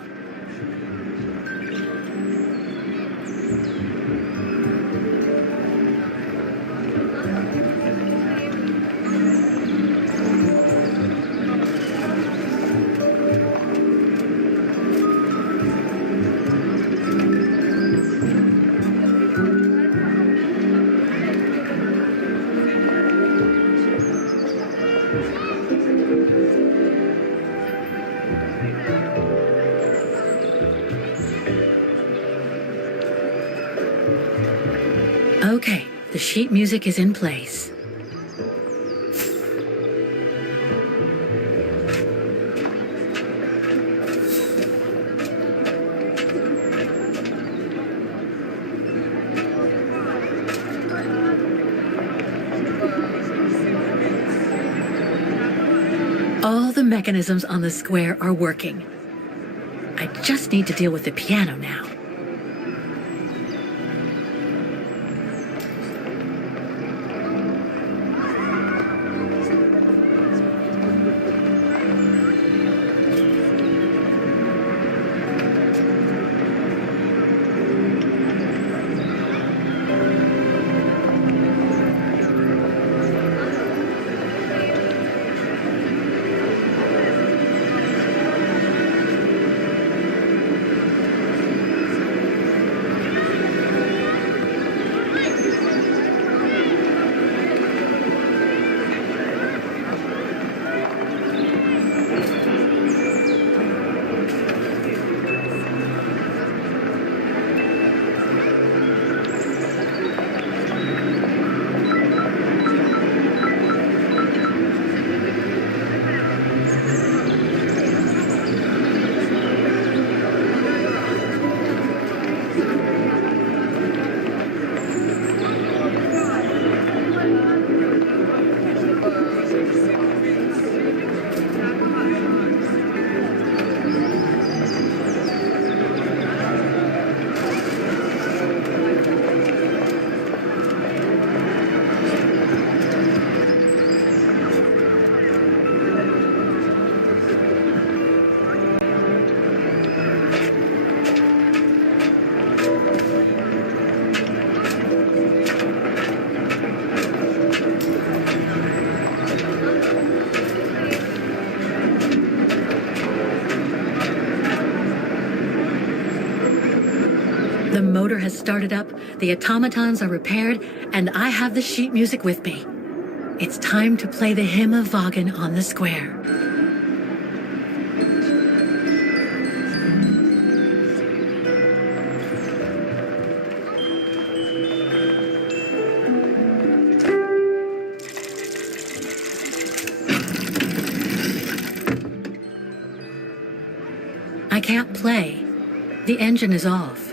Okay, the sheet music is in place. All the mechanisms on the square are working. I just need to deal with the piano now. The motor has started up, the automatons are repaired, and I have the sheet music with me. It's time to play the hymn of Vaughan on the square. I can't play. The engine is off.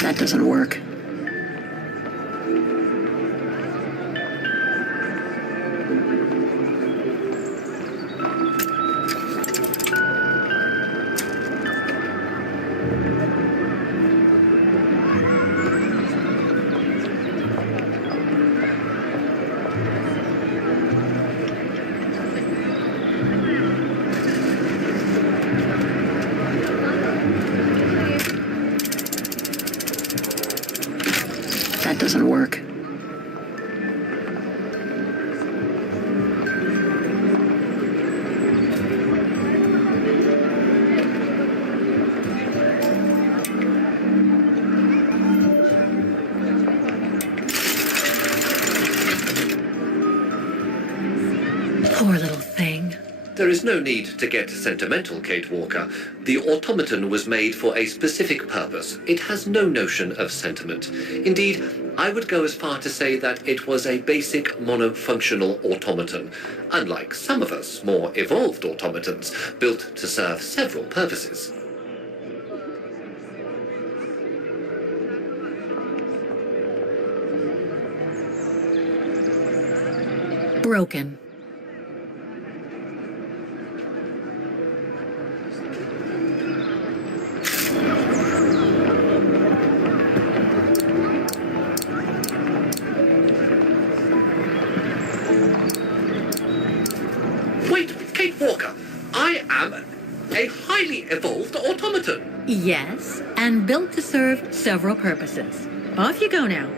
That doesn't work. That doesn't work. Poor little thing. There is no need to get sentimental, Kate Walker. The automaton was made for a specific purpose. It has no notion of sentiment. Indeed, I would go as far to say that it was a basic monofunctional automaton, unlike some of us more evolved automatons, built to serve several purposes. Broken. Wait, Kate Walker, I am a highly evolved automaton. Yes, and built to serve several purposes. Off you go now.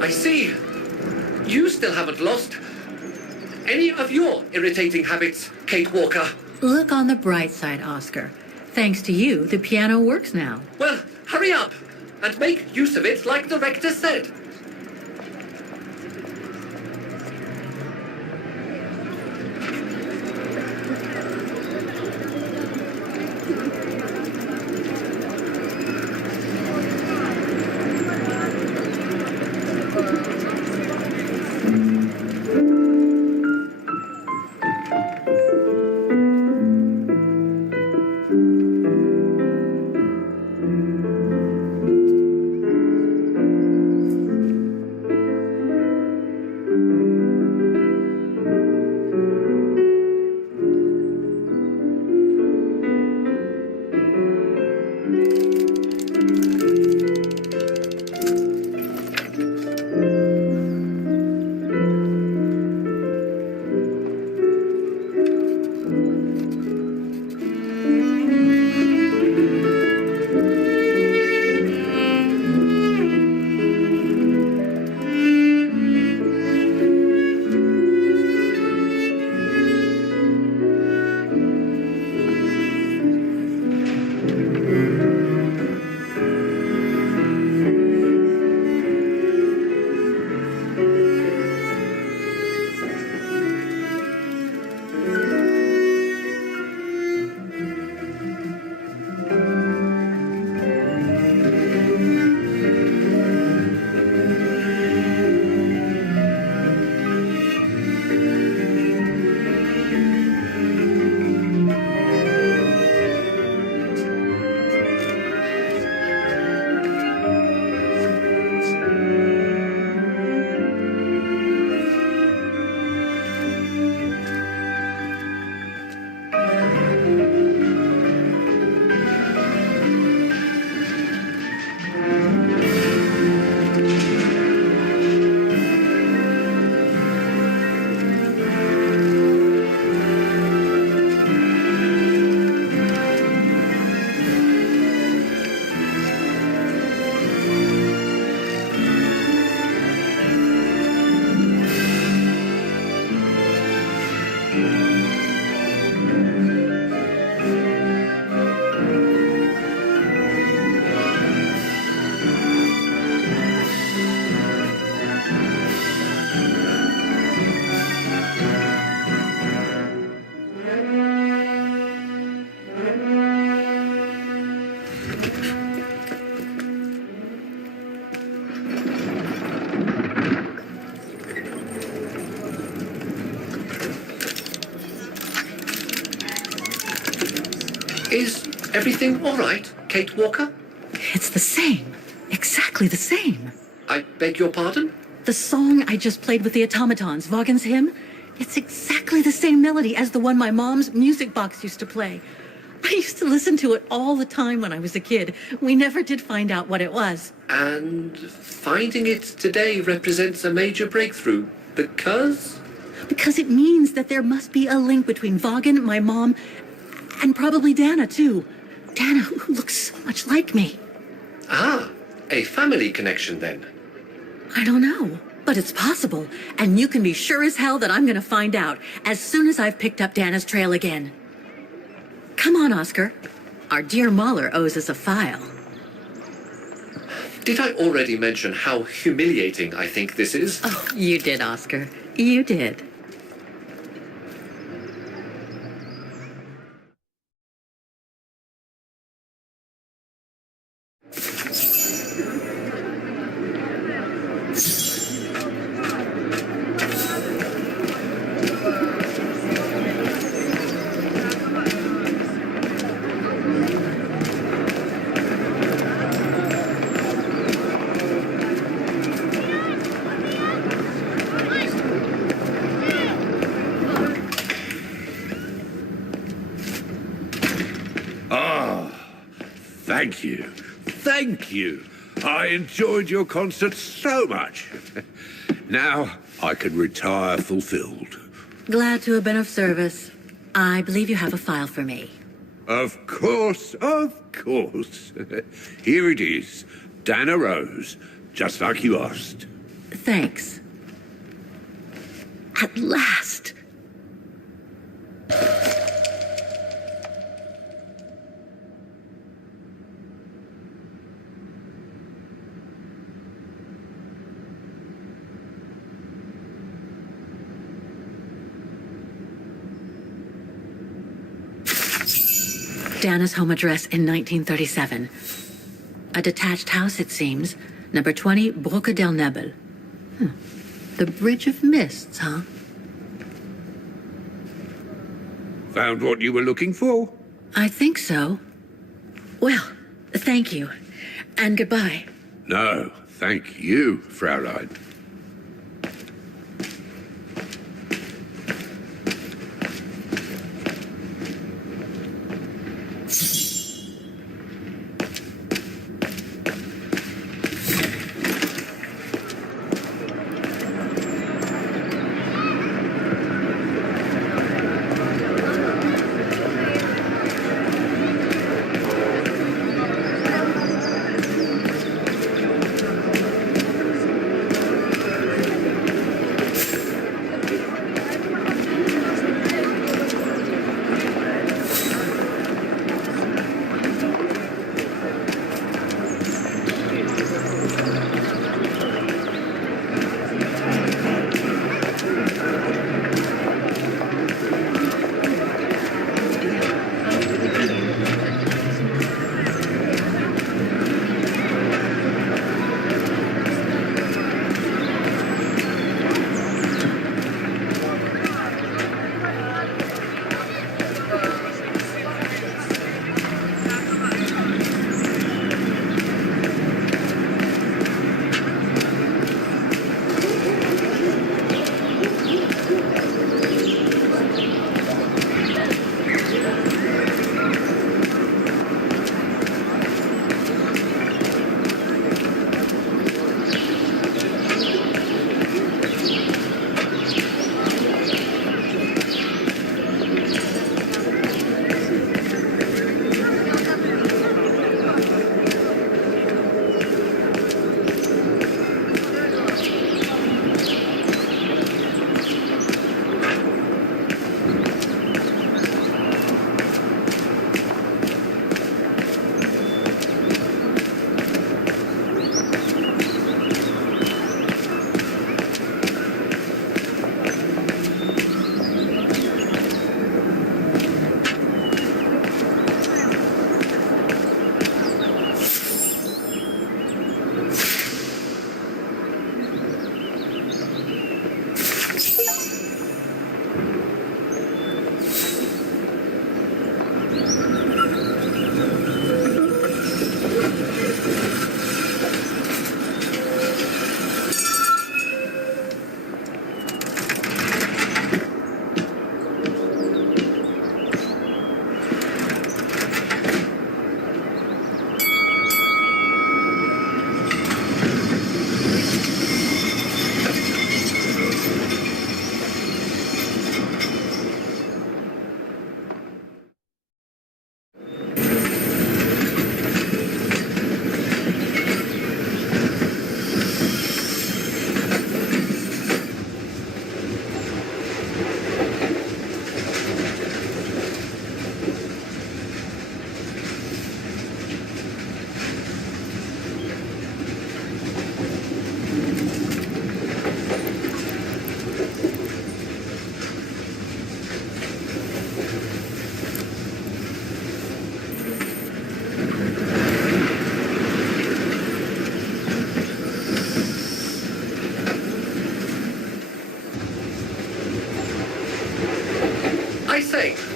I see. You still haven't lost any of your irritating habits, Kate Walker. Look on the bright side, Oscar. Thanks to you, the piano works now. Well, hurry up and make use of it like the rector said. Is everything all right, Kate Walker? It's the same. Exactly the same. I beg your pardon? The song I just played with the automatons, Vaughan's hymn, it's exactly the same melody as the one my mom's music box used to play. I used to listen to it all the time when I was a kid. We never did find out what it was. And finding it today represents a major breakthrough because? Because it means that there must be a link between Vaughan, my mom, and probably Dana, too. Dana, who looks so much like me. Ah, a family connection then. I don't know, but it's possible. And you can be sure as hell that I'm going to find out as soon as I've picked up Dana's trail again. Come on, Oscar. Our dear Mahler owes us a file. Did I already mention how humiliating I think this is? Oh, you did, Oscar. You did. Thank you. Thank you. I enjoyed your concert so much. Now I can retire fulfilled. Glad to have been of service. I believe you have a file for me. Of course, of course. Here it is. Dana Rose, just like you asked. Thanks. At last. Dana's home address in 1937. A detached house, it seems. Number 20, Brücke del Nebel. The Bridge of Mists, huh? Found what you were looking for? I think so. Well, thank you. And goodbye. No, thank you, Fraulein.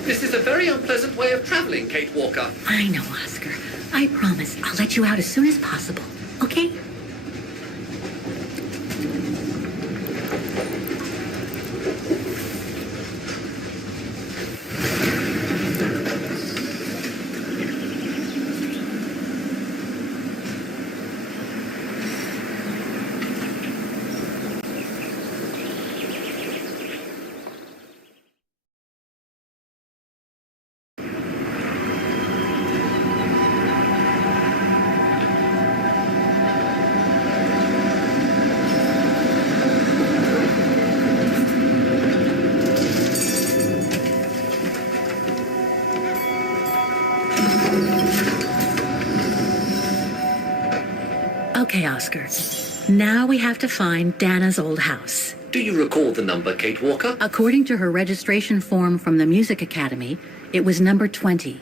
This is a very unpleasant way of traveling, Kate Walker. I know, Oscar. I promise I'll let you out as soon as possible, okay? Okay, Oscar. Now we have to find Dana's old house. Do you recall the number, Kate Walker? According to her registration form from the Music Academy, it was number 20.